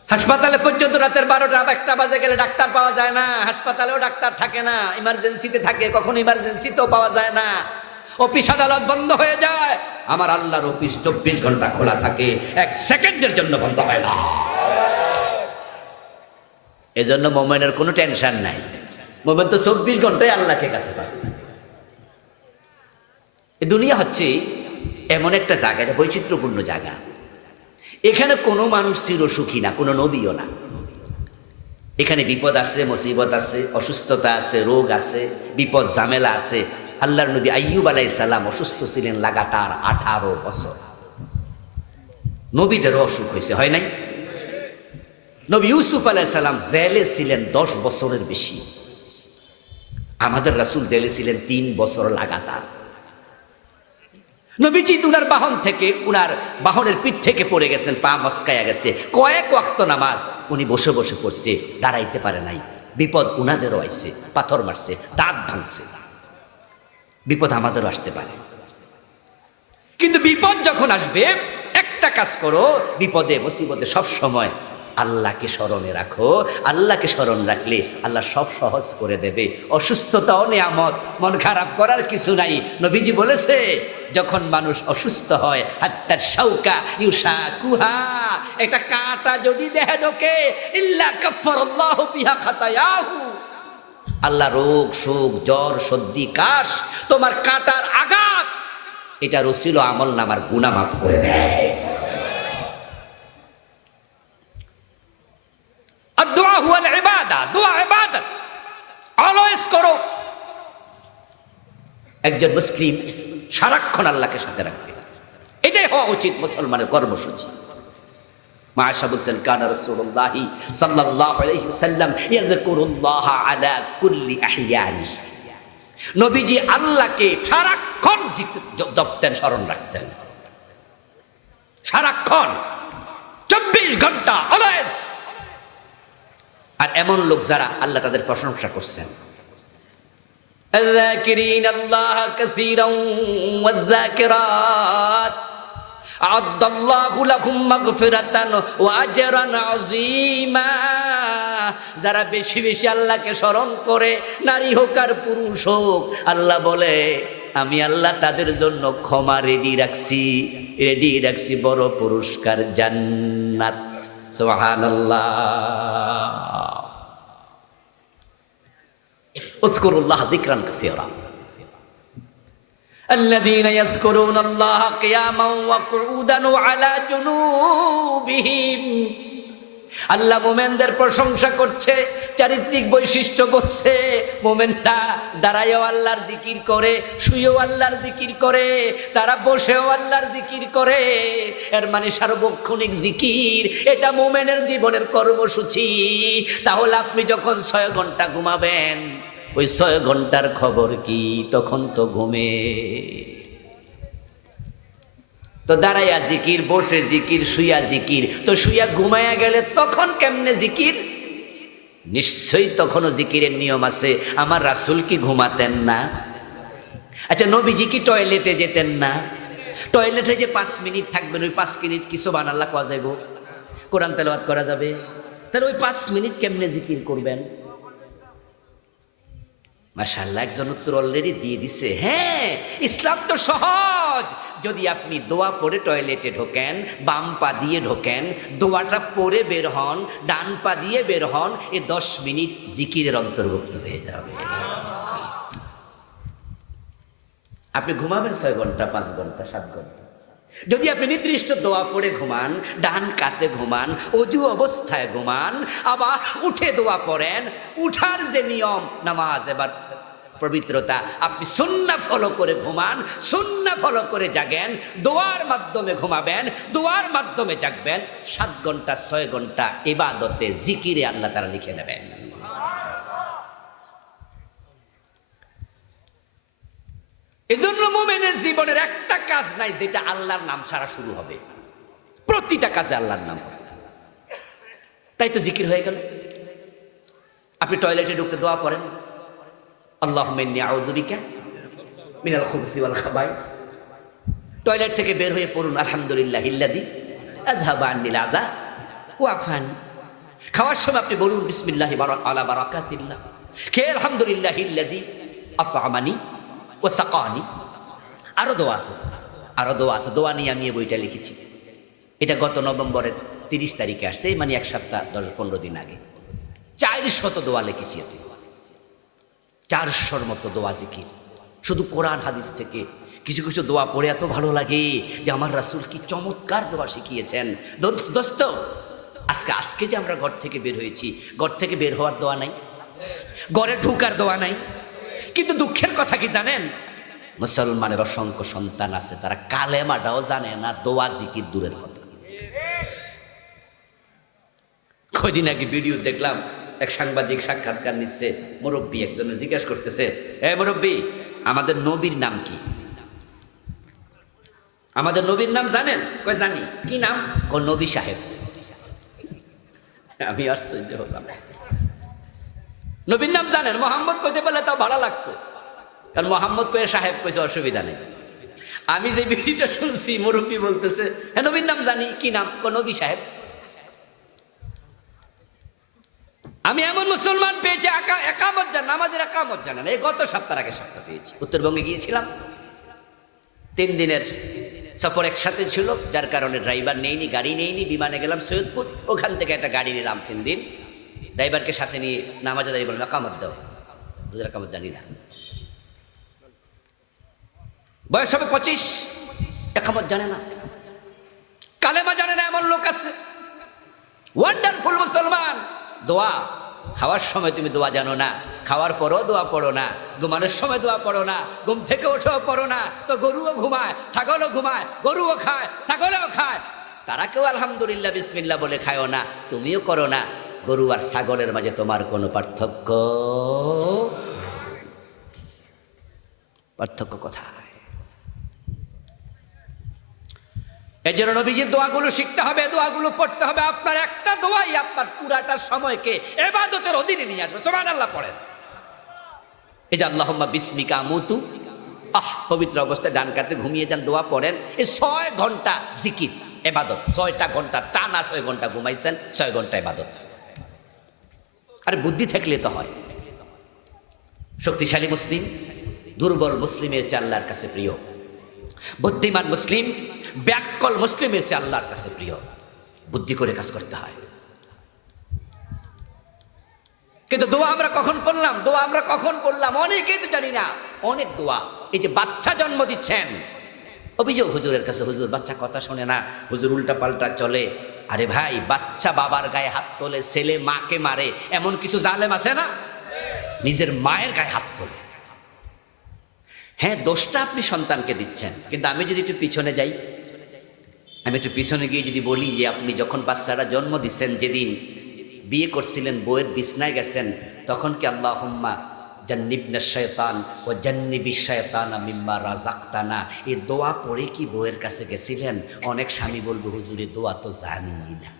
হাসপাতালে পর্যন্ত রাতের 12টা 1টা বাজে গেলে ডাক্তার পাওয়া যায় না। হাসপাতালেও ডাক্তার থাকে না, ইমার্জেন্সিতে থাকে, কখনো ইমার্জেন্সিতেও পাওয়া যায় না। অফিস আদালত বন্ধ হয়ে যায়। আমার আল্লাহর অফিস 24 ঘন্টা খোলা থাকে, 1 সেকেন্ডের জন্য বন্ধ হয় না। এজন্য মোমেনের কোনো টেনশন নাই। মোমেন তো 24 ঘন্টায় আল্লাহকে কাছে পায়। এই দুনিয়া হচ্ছে এমন একটা জায়গা, এটা বৈচিত্র্যপূর্ণ জায়গা। এখানে কোনো মানুষ চিরসুখী না, কোনো নবীও না। এখানে বিপদ আছে, মুসিবত আছে, অসুস্থতা আছে, রোগ আছে, বিপদ ঝামেলা আছে। আল্লাহর নবী আইয়ুব আলাইহিস সালাম অসুস্থ ছিলেন লাগাতার 18 বছর। নবীদেরও অসুখ হয়েছে, হয় নাই? নবী ইউসুফ আলাইহিস সালাম জেলে ছিলেন 10 বছরের বেশি। আমাদের রাসূল জেলে ছিলেন 3 বছর লাগাতার। নবীজি উনার বাহন থেকে, উনার বাহনের পিঠ থেকে পড়ে গেছেন, পা মস্কায়া গেছে। কয়েক ওয়াক্ত নামাজ উনি বসে বসে পড়ছে, দাঁড়াইতে পারে নাই। বিপদ উনাদেরও আইছে, পাথর মারছে, দাঁত ভাঙছে। বিপদ আমাদেরও আসতে পারে, কিন্তু বিপদ যখন আসবে একটা কাজ করো, বিপদে মুসিবতে সব সময় আল্লাহকে স্মরণে রাখো। আল্লাহকে স্মরণ রাখলে আল্লাহ সব সহজ করে দেবে। অসুস্থতাও নিয়ামত, মন খারাপ করার কিছু নাই। নবীজি বলেছে যখন মানুষ অসুস্থ হয়, হাত্তার শাউকা ইউশাকুহা, একটা কাঁটা যদি দেহে ঢোকে, ইল্লা কাফফারাল্লাহু বিহা খাতায়াহু। আল্লাহ রোগ শোক জ্বর সর্দি কাশ, তোমার কাঁটার আঘাত, এটা রসিল আমল নামার গুনাহ মাফ করে দেয়। আদ-দুআ হুয়াল ইবাদা, দোয়া ইবাদত। অলওয়েজ করো। একজন মুসলিম সারাক্ষণ আল্লাহকে সাথে রাখবে, এটাই হওয়া উচিত মুসলমানের কর্মসূচি। মা আয়েশা বলছেন কানা রাসূলুল্লাহি সাল্লাল্লাহু আলাইহি ওয়াসাল্লাম ইয়াযকুরুল্লাহ আলা কুল্লি আহইয়ানি। নবীজি আল্লাহকে সারাক্ষণ জপতেন, স্মরণ রাখতেন, সারাক্ষণ 24 ঘন্টা অলওয়েজ। আর এমন লোক যারা আল্লাহ তাদের প্রশংসা করছেন, আয-যাকিরিন আল্লাহ কাসীরান ওয়ায-যাকিরাত আ'আদ্দাল্লাহু লাহুম মাগফিরাতান ওয়া আজরান আযীমা। যারা বেশি বেশি আল্লাহকে স্মরণ করে, নারী হোক আর পুরুষ হোক, আল্লাহ বলে আমি আল্লাহ তাদের জন্য ক্ষমা রেডি রাখছি বড় পুরস্কার জান্নাত। সুবহানাল্লাহ। উযকুরুল্লাহ যিকরান কাসীরা। الذين يذكرون الله قياما وقعودا وعلى جنوبهم। আল্লাহ মোমেনদের প্রশংসা করছে, চারিত্রিক বৈশিষ্ট্য বলছে। মোমেনরা দাঁড়ায়ও আল্লাহর জিকির করে, শুয়েও আল্লাহর জিকির করে, তারা বসেও আল্লাহর জিকির করে। এর মানে সার্বক্ষণিক জিকির, এটা মোমেনের জীবনের কর্মসূচি। তাহলে আপনি যখন 6 ঘন্টা ঘুমাবেন, ওই 6 ঘন্টার খবর কি? তখন তো ঘুমে। তো দাঁড়াইয়া জিকির, বসে জিকির, শুইয়া জিকির। তো শুইয়া ঘুমাইয়া গেলে তখন কেমনে জিকির? নিশ্চয়ই তখনও জিকিরের নিয়ম আছে। আমার রাসূল কি ঘুমাতেন না? আচ্ছা, নবীজি কি টয়লেটে যেতেন না? টয়লেটে যে 5 মিনিট থাকবেন, ওই 5 মিনিট কি সুবহানাল্লাহ কোয়া যাইব? কোরআন তেলাওয়াত করা যাবে। তাহলে ওই 5 মিনিট কেমনে জিকির করবেন? মাশাআল্লাহ, একজন উত্তর অলরেডি দিয়ে দিছে। হ্যাঁ, ইসলাম তো সহজ। যদি আপনি দোয়া পড়ে টয়লেটে ঢোকেন, বাম পা দিয়ে ঢোকেন, দোয়াটা পড়ে বের হন, ডান পা দিয়ে বের হন, এই 10 মিনিট জিকিরের অন্তর্ভুক্ত হয়ে যাবে। আপনি ঘুমাবেন 6 ঘন্টা, 5 ঘন্টা, 7 ঘন্টা। যদি আপনি নির্দিষ্ট দোয়া পড়ে ঘুমান, ডান কাতে ঘুমান, অজু অবস্থায় ঘুমান, আবার উঠে দোয়া পড়েন, উঠার যে নিয়ম নামাজ এবার পবিত্রতা, আপনি সুন্নাহ ফলো করে ঘুমান, সুন্নাহ ফলো করে জাগেন, দোয়ার মাধ্যমে ঘুমাবেন, দোয়ার মাধ্যমে জাগবেন, 7 ঘন্টা 6 ঘন্টা ইবাদতে জিকিরে আল্লাহ তাআলা লিখে নেবেন। এজন্য মুমিনের জীবনের একটা কাজ নাই যেটা আল্লাহর নাম ছাড়া শুরু হবে। প্রতিটা কাজে আল্লাহর নাম হবে। তাই তো জিকির হয়ে গেল। আপনি টয়লেটে ঢুকতে দোয়া পড়েন, আল্লাহুম্মা ইন্নী আউযু বিকা মিনাল খুবসি ওয়াল খাবাইস। টয়লেট থেকে বের হয়ে পড়ুন আলহামদুলিল্লাহিল্লাযী আযহাবা আন্নিল আযা ওয়া আফানি। খাওয়ার সময় আপনি বলুন বিসমিল্লাহি আলা বারাকাতিল্লাহ। খেয়ে আলহামদুলিল্লাহিল্লাযী আত'আমানি ও সাকানি। আরো দোয়া আছে, আরো দোয়া আছে। দোয়া নিয়ে আমি এই বইটা লিখেছি। এটা গত নভেম্বরের 30 তারিখে আসছে, মানে 1 সপ্তাহ 10-15 দিন আগে। 400 দোয়া লিখেছি। 400-র মতো দোয়া জিকির, শুধু কোরআন হাদিস থেকে। কিছু কিছু দোয়া পড়ে এত ভালো লাগে যে আমার রাসূল কি চমৎকার দোয়া শিখিয়েছেন। দোস্ত, আজকে যে আমরা ঘর থেকে বের হয়েছি, ঘর থেকে বের হওয়ার দোয়া নাই, ঘরে ঢুকার দোয়া নাই। কিন্তু দুঃখের কথা কি জানেন? মুসলমানের অসংখ্য সন্তান আছে, তারা কালেমাটাও জানে না, দোয়া জিকির দূরের কথা। কয়দিন আগে ভিডিও দেখলাম, এক সাংবাদিক সাক্ষাৎকার নিচ্ছে, মুরব্বী একজনে জিজ্ঞাসা করতেছে, এ মুরব্বী, আমাদের নবীর নাম কি? আমাদের নবীর নাম জানেন? কয় জানি। কি নাম? কয় নবী সাহেব। আমি আশ্চর্য হলাম। নবীর নাম জানেন, মোহাম্মদ কইতে বলে তাও ভালো লাগতো, কারণ মোহাম্মদ কয়ে সাহেব কইছে অসুবিধা নেই। আমি যে ভিডিওটা শুনছি, মুরব্বী বলতেছে, হ্যাঁ নবীর নাম জানি। কি নাম? কয় নবী সাহেব। আমি এমন মুসলমান পেয়েছি একামত জান, নামাজের একামত জানেন। এই গত সপ্তাহ আগে সপ্তাহ পেয়েছি। উত্তরবঙ্গে গিয়েছিলাম, 3 দিনের সফর একসাথে ছিল, যার কারণে ড্রাইভার নেইনি, গাড়ি নেইনি। বিমানে গেলাম সৈয়দপুর, ওখান থেকে একটা গাড়ি নিলাম 3 দিন। ড্রাইভারকে সাথে নিয়ে নামাজে দাঁড়িয়ে বললাম, একামত দাও। বুঝলে একামত জানি না। বয়স হবে 25, একামত জানে না, কালেমা জানে না, এমন লোক আছে। ওয়ান্ডারফুল মুসলমান। দোয়া খাওয়ার সময় তুমি দোয়া জানো না, খাওয়ার পরও দোয়া পড়ো না, ঘুমানোর সময় দোয়া পড়ো না, ঘুম থেকে ওঠেও পড়ো না, তো গরুও ঘুমায়, ছাগলও ঘুমায়, গরুও খায়, ছাগলও খায়, তারা কেউ আলহামদুলিল্লাহ বিসমিল্লাহ বলে খায়ও না, তুমিও করো না। গরু আর ছাগলের মাঝে তোমার কোনো পার্থক্য কোথায়? এই জন্য নবীজির দোয়াগুলো শিখতে হবে, দোয়াগুলো পড়তে হবে। আপনার একটা দোয়াই আপনার পুরাটা সময়কে ইবাদতের অধীনে নিয়ে আসবে। সুবহানাল্লাহ পড়েন। এই যে আল্লাহুম্মা বিসমিকা আমুতু, পবিত্র অবস্থায় ডান কাতে ঘুমিয়ে যান, দোয়া পড়েন। এই 6 ঘন্টা জিকির ইবাদত। 6টা ঘন্টা টানা, 6 ঘন্টা ঘুমাইছেন, 6 ঘন্টা ইবাদত। আরে বুদ্ধি থাকলে তো হয়। শক্তিশালী মুসলিম দুর্বল মুসলিমের চেয়ে আল্লাহর কাছে প্রিয়। বুদ্ধিমান মুসলিম ব্যাককল মুসলিমের চেয়ে আল্লাহর কাছে প্রিয়। বুদ্ধি করে কাজ করতে হয়। কিন্তু দোয়া আমরা কখন পড়লাম? অনেকেই তো জানি না। অনেক দোয়া, এই যে বাচ্চা জন্ম দিচ্ছেন, অভিযোগ হুজুরের কাছে, হুজুর বাচ্চা কথা শোনে না, হুজুর উল্টা পাল্টা চলে। আরে ভাই, বাচ্চা বাবার গায়ে হাত তোলে, ছেলে মাকে মারে, এমন কিছু জালেম আছে না? নিজের মায়ের গায়ে হাত তোলে। হ্যাঁ, দোষটা আপনি সন্তানকে দিচ্ছেন। কিন্তু আমি যদি একটু পিছনে যাই, আমি একটু পিছনে গিয়ে যদি বলি যে আপনি যখন বাচ্চারা জন্ম দিচ্ছেন, যেদিন বিয়ে করছিলেন, বউয়ের বিছনায় গেছেন, তখন কি আল্লাহুম্মা জান্নিবনা শায়তান ও জান্নিবিশ শায়তানা মিম্মা রাযাকতানা, এই দোয়া পড়ে কি বউয়ের কাছে গেছিলেন? অনেক স্বামী বলবে, হুজুর এই দোয়া তো জানি না।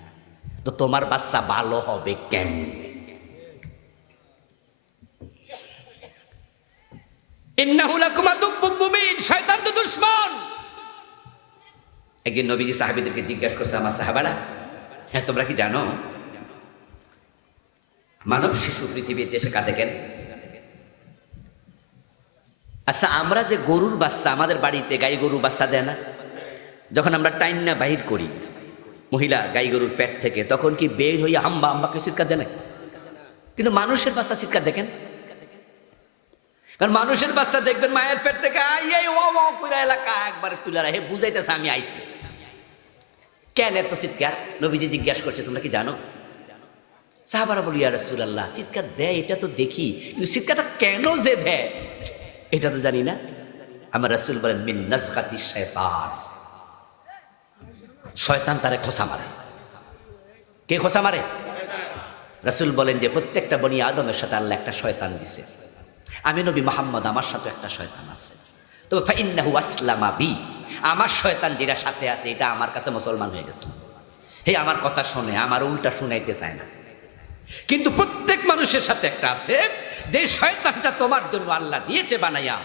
তো তোমার বাচ্চা ভালো হবে কেমনে? ইন্নাহু লাকুম আদুব্বুম মুবিন, শয়তান তো দুশমন। একদিন নবীজি সাহাবীদেরকে জিজ্ঞাসা করছে, আমার সাহাবারা, হ্যাঁ, তোমরা কি জানো মানব শিশু পৃথিবীতে এসে কাঁদে কেন? আচ্ছা, আমরা যে গরুর বাচ্চা, আমাদের বাড়িতে গাই গরু বাচ্চা দেয় না, যখন আমরা টাইম না বাহির করি মহিলা গাই গরুর পেট থেকে, তখন কি বের হইয়া হাম্বা হাম্বাকে চিৎকার দেয় না? কিন্তু মানুষের বাচ্চা চিৎকার দেখেন, কারণ মানুষের বাচ্চা দেখবেন মায়ের পেট থেকে এলাকা একবার তুলে রাখে বুঝাইতেছে আমি আইছি। কেন এত চিৎকার? নবীজি জিজ্ঞাসা করছে, তোমরা কি জানো? সাহাবারা বলি, ইয়া রাসূলুল্লাহ, চিৎকার দেয় এটা তো দেখি, কিন্তু চিৎকারটা কেন যে দেয় এটা তো জানি না। আমার রাসূল বলেন, মিন নাজগাতি শায়তান, শয়তান তারে খোসা মারে। কে খোসা মারে? রাসূল বলেন যে প্রত্যেকটা বনি আদমের সাথে আল্লাহ একটা শয়তান দিছে। আমি নবী মুহাম্মদ, আমার সাথে একটা শয়তান আছে। তো ফাইন্নাহু আসলামা বি, আমার শয়তান যেটা সাথে আছে এটা আমার কাছে মুসলমান হয়ে গেছে। হে আমার কথা শুনে, আমার উল্টা শুনাইতে চায় না। কিন্তু প্রত্যেক মানুষের সাথে একটা আছে, যে শয়তানটা তোমার জন্য আল্লাহ দিয়েছে বানাইয়া,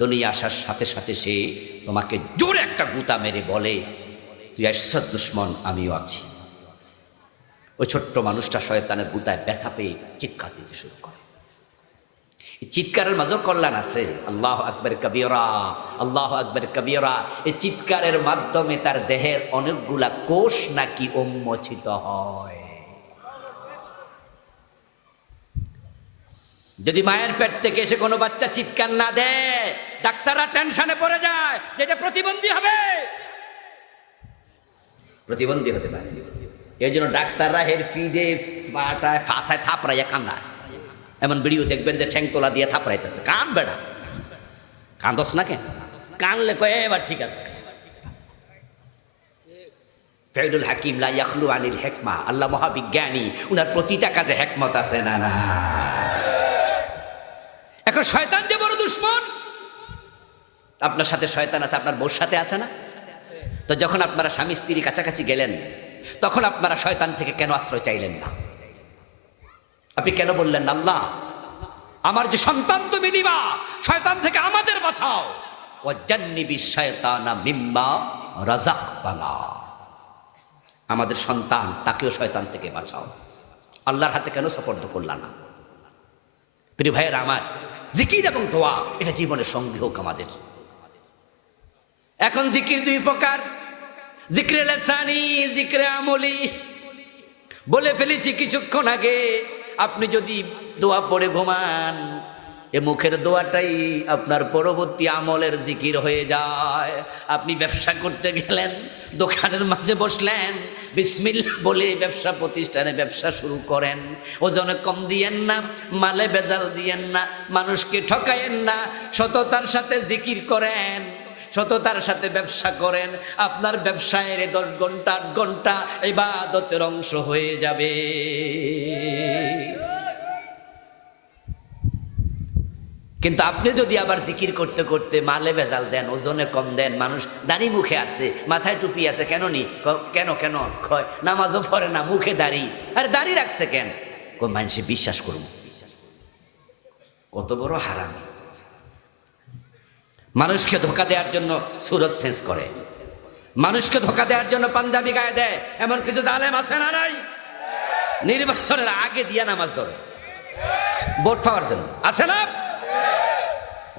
দুনিয়া আসার সাথে সাথে সে তোমাকে জোরে একটা গুতা মেরে বলে, তুই আসছাদ দুশ্মন, আমিও আছি। ওই ছোট্ট মানুষটা শয়তানের গুতায় ব্যথা পেয়ে চিৎকার দিতে শুরু করে। এই চিৎকারের মাঝেও কল্যাণ আছে। আল্লাহু আকবার কবীরা, আল্লাহু আকবার কবীরা। এই চিৎকারের মাধ্যমে তার দেহের অনেকগুলা কোষ নাকি উন্মোচিত হয়। যদি মায়ের পেট থেকে এসে কোনো বাচ্চা চিৎকার না দেয়, ডাক্তাররা টেনশনে পড়ে যায়, যেটা প্রতিবন্ধী হবে, প্রতিবন্ধী হতে পারে। এই জন্য ডাক্তাররা হের ফিডে পাটায় ফাঁসায় থাপড়াইয়া কান্দায়। এমন ভিডিও দেখবেন যে ঠ্যাং তোলা দিয়ে থাপড়াইতেছে। কান বেড়া, কান্দস না কেন? কানলে কয় এবার ঠিক আছে। ফেরদুল হাকিম লা ইয়াখলু আনিল হিকমা, আল্লাহ মহাবিজ্ঞানী, উনার প্রতিটা কাজে হিকমত আছে না না। এখন শয়তান যে বড় দুশ্মন, আপনার সাথে শয়তান আছে, আপনার বউর সাথে আছে না? তো যখন আপনারা স্বামী স্ত্রী কাছাকাছি গেলেন, তখন আপনারা শয়তান থেকে কেন আশ্রয় চাইলেন না? আপনি কেন বললেন না, আল্লাহ আমার যে সন্তান তুমি দিবা, শয়তান থেকে আমাদের বাঁচাও, ওয়াজ্জান্নিবিশ শায়তানা মিম্মা রাযাকতানা, আমাদের সন্তান তাকেও শয়তান থেকে বাঁচাও। আল্লাহর হাতে কেন সুপর্দ করলা না? প্রিয় ভাইয়েরা আমার, জিকির এবং দোয়া এটা জীবনের সঙ্গী হোক আমাদের। এখন জিকির দুই প্রকার, জিকরে লিসানি, জিকরে আমলি। বলে ফেলেছি কিছুক্ষণ আগে, আপনি যদি দোয়া পড়ে ঘুমান, এ মুখের দোয়াটাই আপনার পরবর্তী আমলের জিকির হয়ে যায়। আপনি ব্যবসা করতে গেলেন, দোকানের মাঝে বসলেন, বিসমিল্লাহ বলে ব্যবসা প্রতিষ্ঠানে ব্যবসা শুরু করেন। ওজনে কম দিয়েন না, মালে ভেজাল দিয়েন না, মানুষকে ঠকায়েন না, সততার সাথে জিকির করেন, সততার সাথে ব্যবসা করেন। আপনার ব্যবসায় 10 ঘন্টা 8 ঘন্টা ইবাদতের অংশ হয়ে যাবে। কিন্তু আপনি যদি আবার জিকির করতে করতে মালে ভেজাল দেন, ওজনে কম দেন, মানুষ দাড়ি মুখে আছে, মাথায় টুপি আছে, কেন নি? কেন কেন কয় নামাজও পড়ে না, মুখে দাড়ি। আরে দাড়ি রাখছে কেন? মানুষে বিশ্বাস করুন। কত বড় হারামি! মানুষকে ধোকা দেওয়ার জন্য সুরত চেঞ্জ করে, মানুষকে ধোকা দেওয়ার জন্য পাঞ্জাবি গায়ে দেয়। এমন কিছু জালেম আছে না নাই? নির্বাচনের আগে দিয়া নামাজ ধরে ভোট পাওয়ার জন্য, আছে না?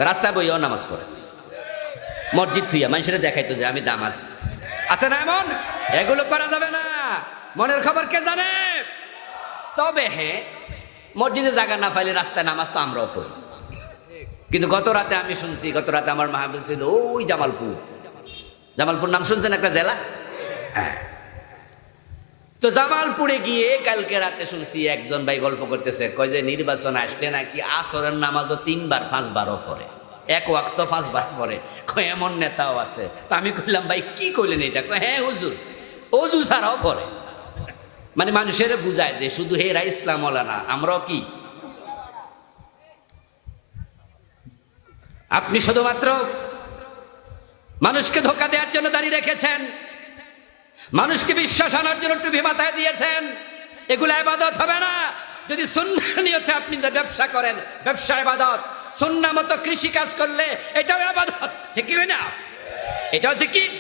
রাস্তায় বইও নামাজ পড়ে, মসজিদ থুইয়া মানুষের দেখাইতো যে আমি নামাজ, আছে না? এমন এগুলো করা যাবে না। মনের খবর কে জানে? তবে হ্যাঁ, মসজিদে জায়গা না পাইলে রাস্তায় নামাজ তো আমরাও পড়ি। কিন্তু গত রাতে আমি শুনছি, গত রাতে আমার মাহফিল ছিল ওই জামালপুর। জামালপুর নাম শুনছেন? একটা জেলা। হ্যাঁ, তো জামালপুরে গিয়ে কালকে রাতে শুনছি একজন ভাই গল্প করতেছে, কয় যে নির্বাচন আসলে নাকি আসরের নামাজও 3 বার 5 বারও পড়ে, এক ওয়াক্ত 5 বার পড়ে। কয় এমন নেতাও আছে। তো আমি কইলাম, ভাই কি কইলেন এটা? কয় হ্যাঁ হুজুর, অজু ছাড়াও পড়ে। মানে মানুষের বুঝায় যে শুধু হেরা ইসলাম ওলা না, আমরাও কি? আপনি শুধুমাত্র মানুষকে ধোকা দেওয়ার জন্য দাঁড়িয়ে রেখেছেন, মানুষকে বিশ্বাস আনার জন্য টুপি মাথায় দিয়েছেন। এগুলো ইবাদত হবে না। যদি সুন্নাহ নিয়তে আপনি ব্যবসা করেন, ব্যবসা ইবাদত। সুন্নাহ মতো কৃষি কাজ করলে এটাও ইবাদত, ঠিক কি না? এটাও জিকির।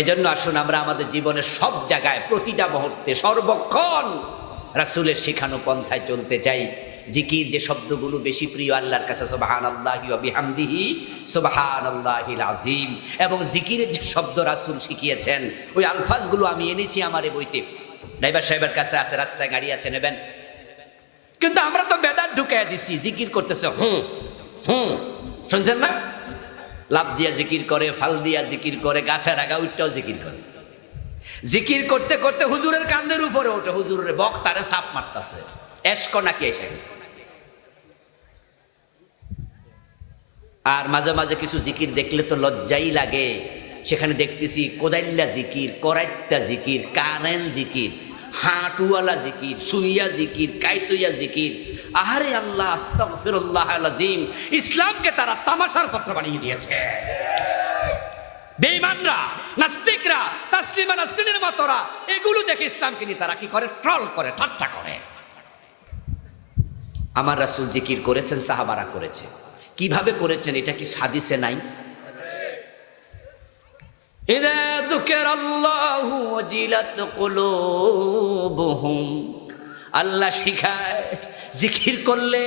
এজন্য আসুন আমরা আমাদের জীবনের সব জায়গায় প্রতিটা মুহূর্তে সর্বক্ষণ রাসূলের শেখানো পন্থায় চলতে চাই। জিকির যে শব্দগুলো বেশি প্রিয় আল্লাহর কাছে, সুবহানাল্লাহি ওয়া বিহামদিহি সুবহানাল্লাহিল আযীম, এবং জিকিরের যে শব্দ রাসূল শিখিয়েছেন ওই আলফাজগুলো আমি এনেছি আমার এই বইতে। ড্রাইভার সাহেবের কাছে আছে, রাস্তায় গাড়ি আছে, নেবেন। কিন্তু আমরা তো বেদাত ঢুকাইয়া দিছি, জিকির করতেছে শুনছেন না? লাভ দিয়া জিকির করে, ফাল দিয়া জিকির করে, গাছের আগা উঠটাও জিকির করে। জিকির করতে করতে হুজুরের কান্দের উপরে ওঠে, হুজুরের বক্তারে সাপ মারতাছে, এসকো নাকি এসে গেছে। আর মাঝে মাঝে কিছু জিকির দেখলে তো লজ্জাই লাগে। সেখানে দেখতেছি কোদাইল্লা জিকির, করাইত্তা জিকির, কারেন জিকির, হাঁটুয়ালা জিকির, সুইয়া জিকির, কাইতুইয়া জিকির। আহারে আল্লাহ, আস্তাগফিরুল্লাহ আল-আযীম। ইসলামকে তারা তামাশার পত্র বানিয়ে দিয়েছে। বেঈমানরা, নাস্তিকরা, তাসলিমা নাসরিনের মতরা এগুলো দেখে ইসলামকে নিয়ে তারা কি করে? ট্রল করে, ঠাট্টা করে। আমার রাসূল জিকির করেছেন, সাহাবারা করেছে। কিভাবে করেছেন এটা কি হাদিসে নাই? ইযা যুকিরাল্লাহু ওয়াজিলাত কুলুবুহুম, আল্লাহ শিখায় জিকির করলে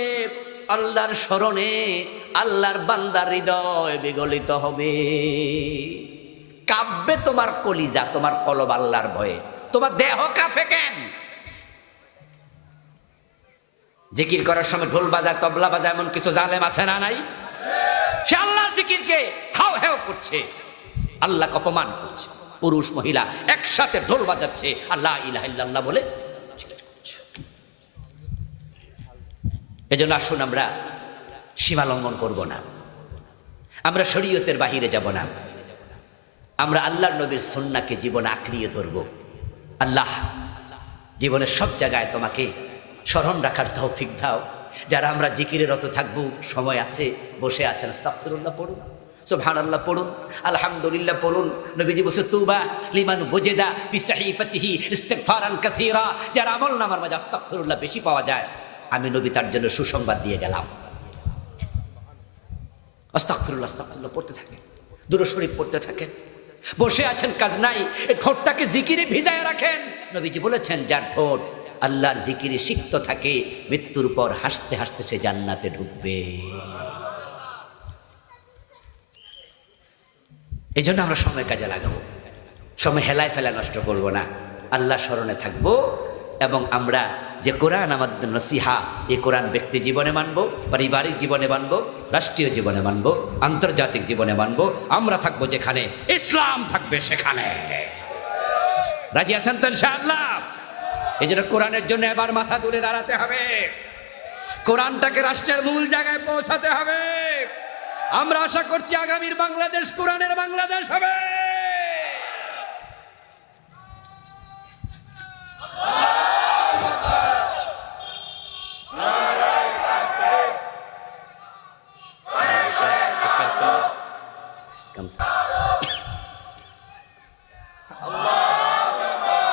আল্লাহর স্মরণে আল্লাহর বান্দার হৃদয় বিগলিত হবে। কাঁপবে তোমার কলিজা, তোমার কলব আল্লাহর ভয়ে। তোমার দেহ কাঁপে কেন? জিকির করার সময় ঢোল বাজা, তবলা বাজা, এমন কিছু জালেম আছে না নাই? সে আল্লাহর জিকিরকে হাও হেও করছে, আল্লাহকে অপমান করছে। পুরুষ মহিলা একসাথে ঢোল বাজাচ্ছে, আল্লাহ ইলাহা ইল্লাল্লাহ বলে জিকির করছে। এজন্য আসুন আমরা সীমা লঙ্ঘন করব না, আমরা শরীয়তের বাহিরে যাব না, আমরা আল্লাহর নবীর সুন্নাহকে জীবনে আঁকড়িয়ে ধরব। আল্লাহ জীবনের সব জায়গায় তোমাকে স্মরণ রাখার তৌফিক দাও। যারা আমরা জিকিরে রত থাকবো, সময় আছে, বসে আছেন, আস্তাগফিরুল্লাহ পড়ুন, সুবহানাল্লাহ পড়ুন, আলহামদুলিল্লাহ পড়ুন। নবীজি বলছে তুবা লিমান ওয়াজাদা ফি সাহিফাতিহি ইস্তিগফারান কাসীরা। যার আমলনামার মাঝে আস্তাগফিরুল্লাহ বেশি পাওয়া যায়, আমি নবী তার জন্য সুসংবাদ দিয়ে গেলাম। আস্তাগফিরুল্লাহ আস্তাগফিরুল্লাহ পড়তে থাকেন, দুরূদ শরীফ পড়তে থাকেন। বসে আছেন, কাজ নাই, এই ঠোঁটটাকে জিকিরে ভিজায় রাখেন। নবীজি বলেছেন যার ঠোঁট আল্লাহর জিকিরে সিক্ত থাকে, মৃত্যুর পর হাসতে হাসতে সে জান্নাতে ঢুকবে। এই জন্য আমরা সময় কাজে লাগাবো, সময় হেলায় ফেলা নষ্ট করব না, আল্লাহ স্মরণে থাকবো। এবং আমরা যে কোরআন আমাদের নসিহা, এই কোরআন ব্যক্তি জীবনে মানব, পারিবারিক জীবনে মানব, রাষ্ট্রীয় জীবনে মানব, আন্তর্জাতিক জীবনে মানব। আমরা থাকবো যেখানে ইসলাম থাকবে সেখানে। রাজি আছেন তো ইনশাআল্লাহ? এই জন্য কোরআনের জন্য এবার মাথা তুলে দাঁড়াতে হবে, কোরআনটাকে রাষ্ট্রের মূল জায়গায় পৌঁছাতে হবে। আমরা আশা করছি আগামীর বাংলাদেশ কোরআনের বাংলাদেশ হবে।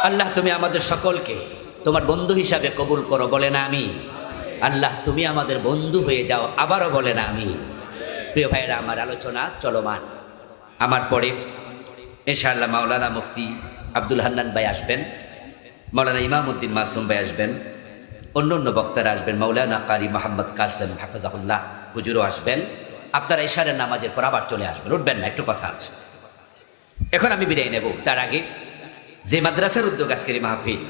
আল্লাহ তুমি আমাদের সকলকে তোমার বন্ধু হিসাবে কবুল করো, বলে না আমি। আল্লাহ তুমি আমাদের বন্ধু হয়ে যাও, আবারও বলে না আমি। প্রিয় ভাইয়েরা, আমার আলোচনা চলমান। আমার পরে ইনশাআল্লাহ মাওলানা মুফতি আব্দুল হান্নান ভাই আসবেন, মাওলানা ইমামউদ্দিন মাসুম ভাই আসবেন, অন্য অন্য বক্তারা আসবেন, মাওলানা কারি মোহাম্মদ কাসেম হাফেজাহুল্লাহ হুজুরও আসবেন। আপনারা ইশারের নামাজের পর আবার চলে আসবেন, উঠবেন না, একটু কথা আছে। এখন আমি বিদায় নেব, তার আগে যে মাদ্রাসার উদ্যোগ আজকের এই মাহফিল,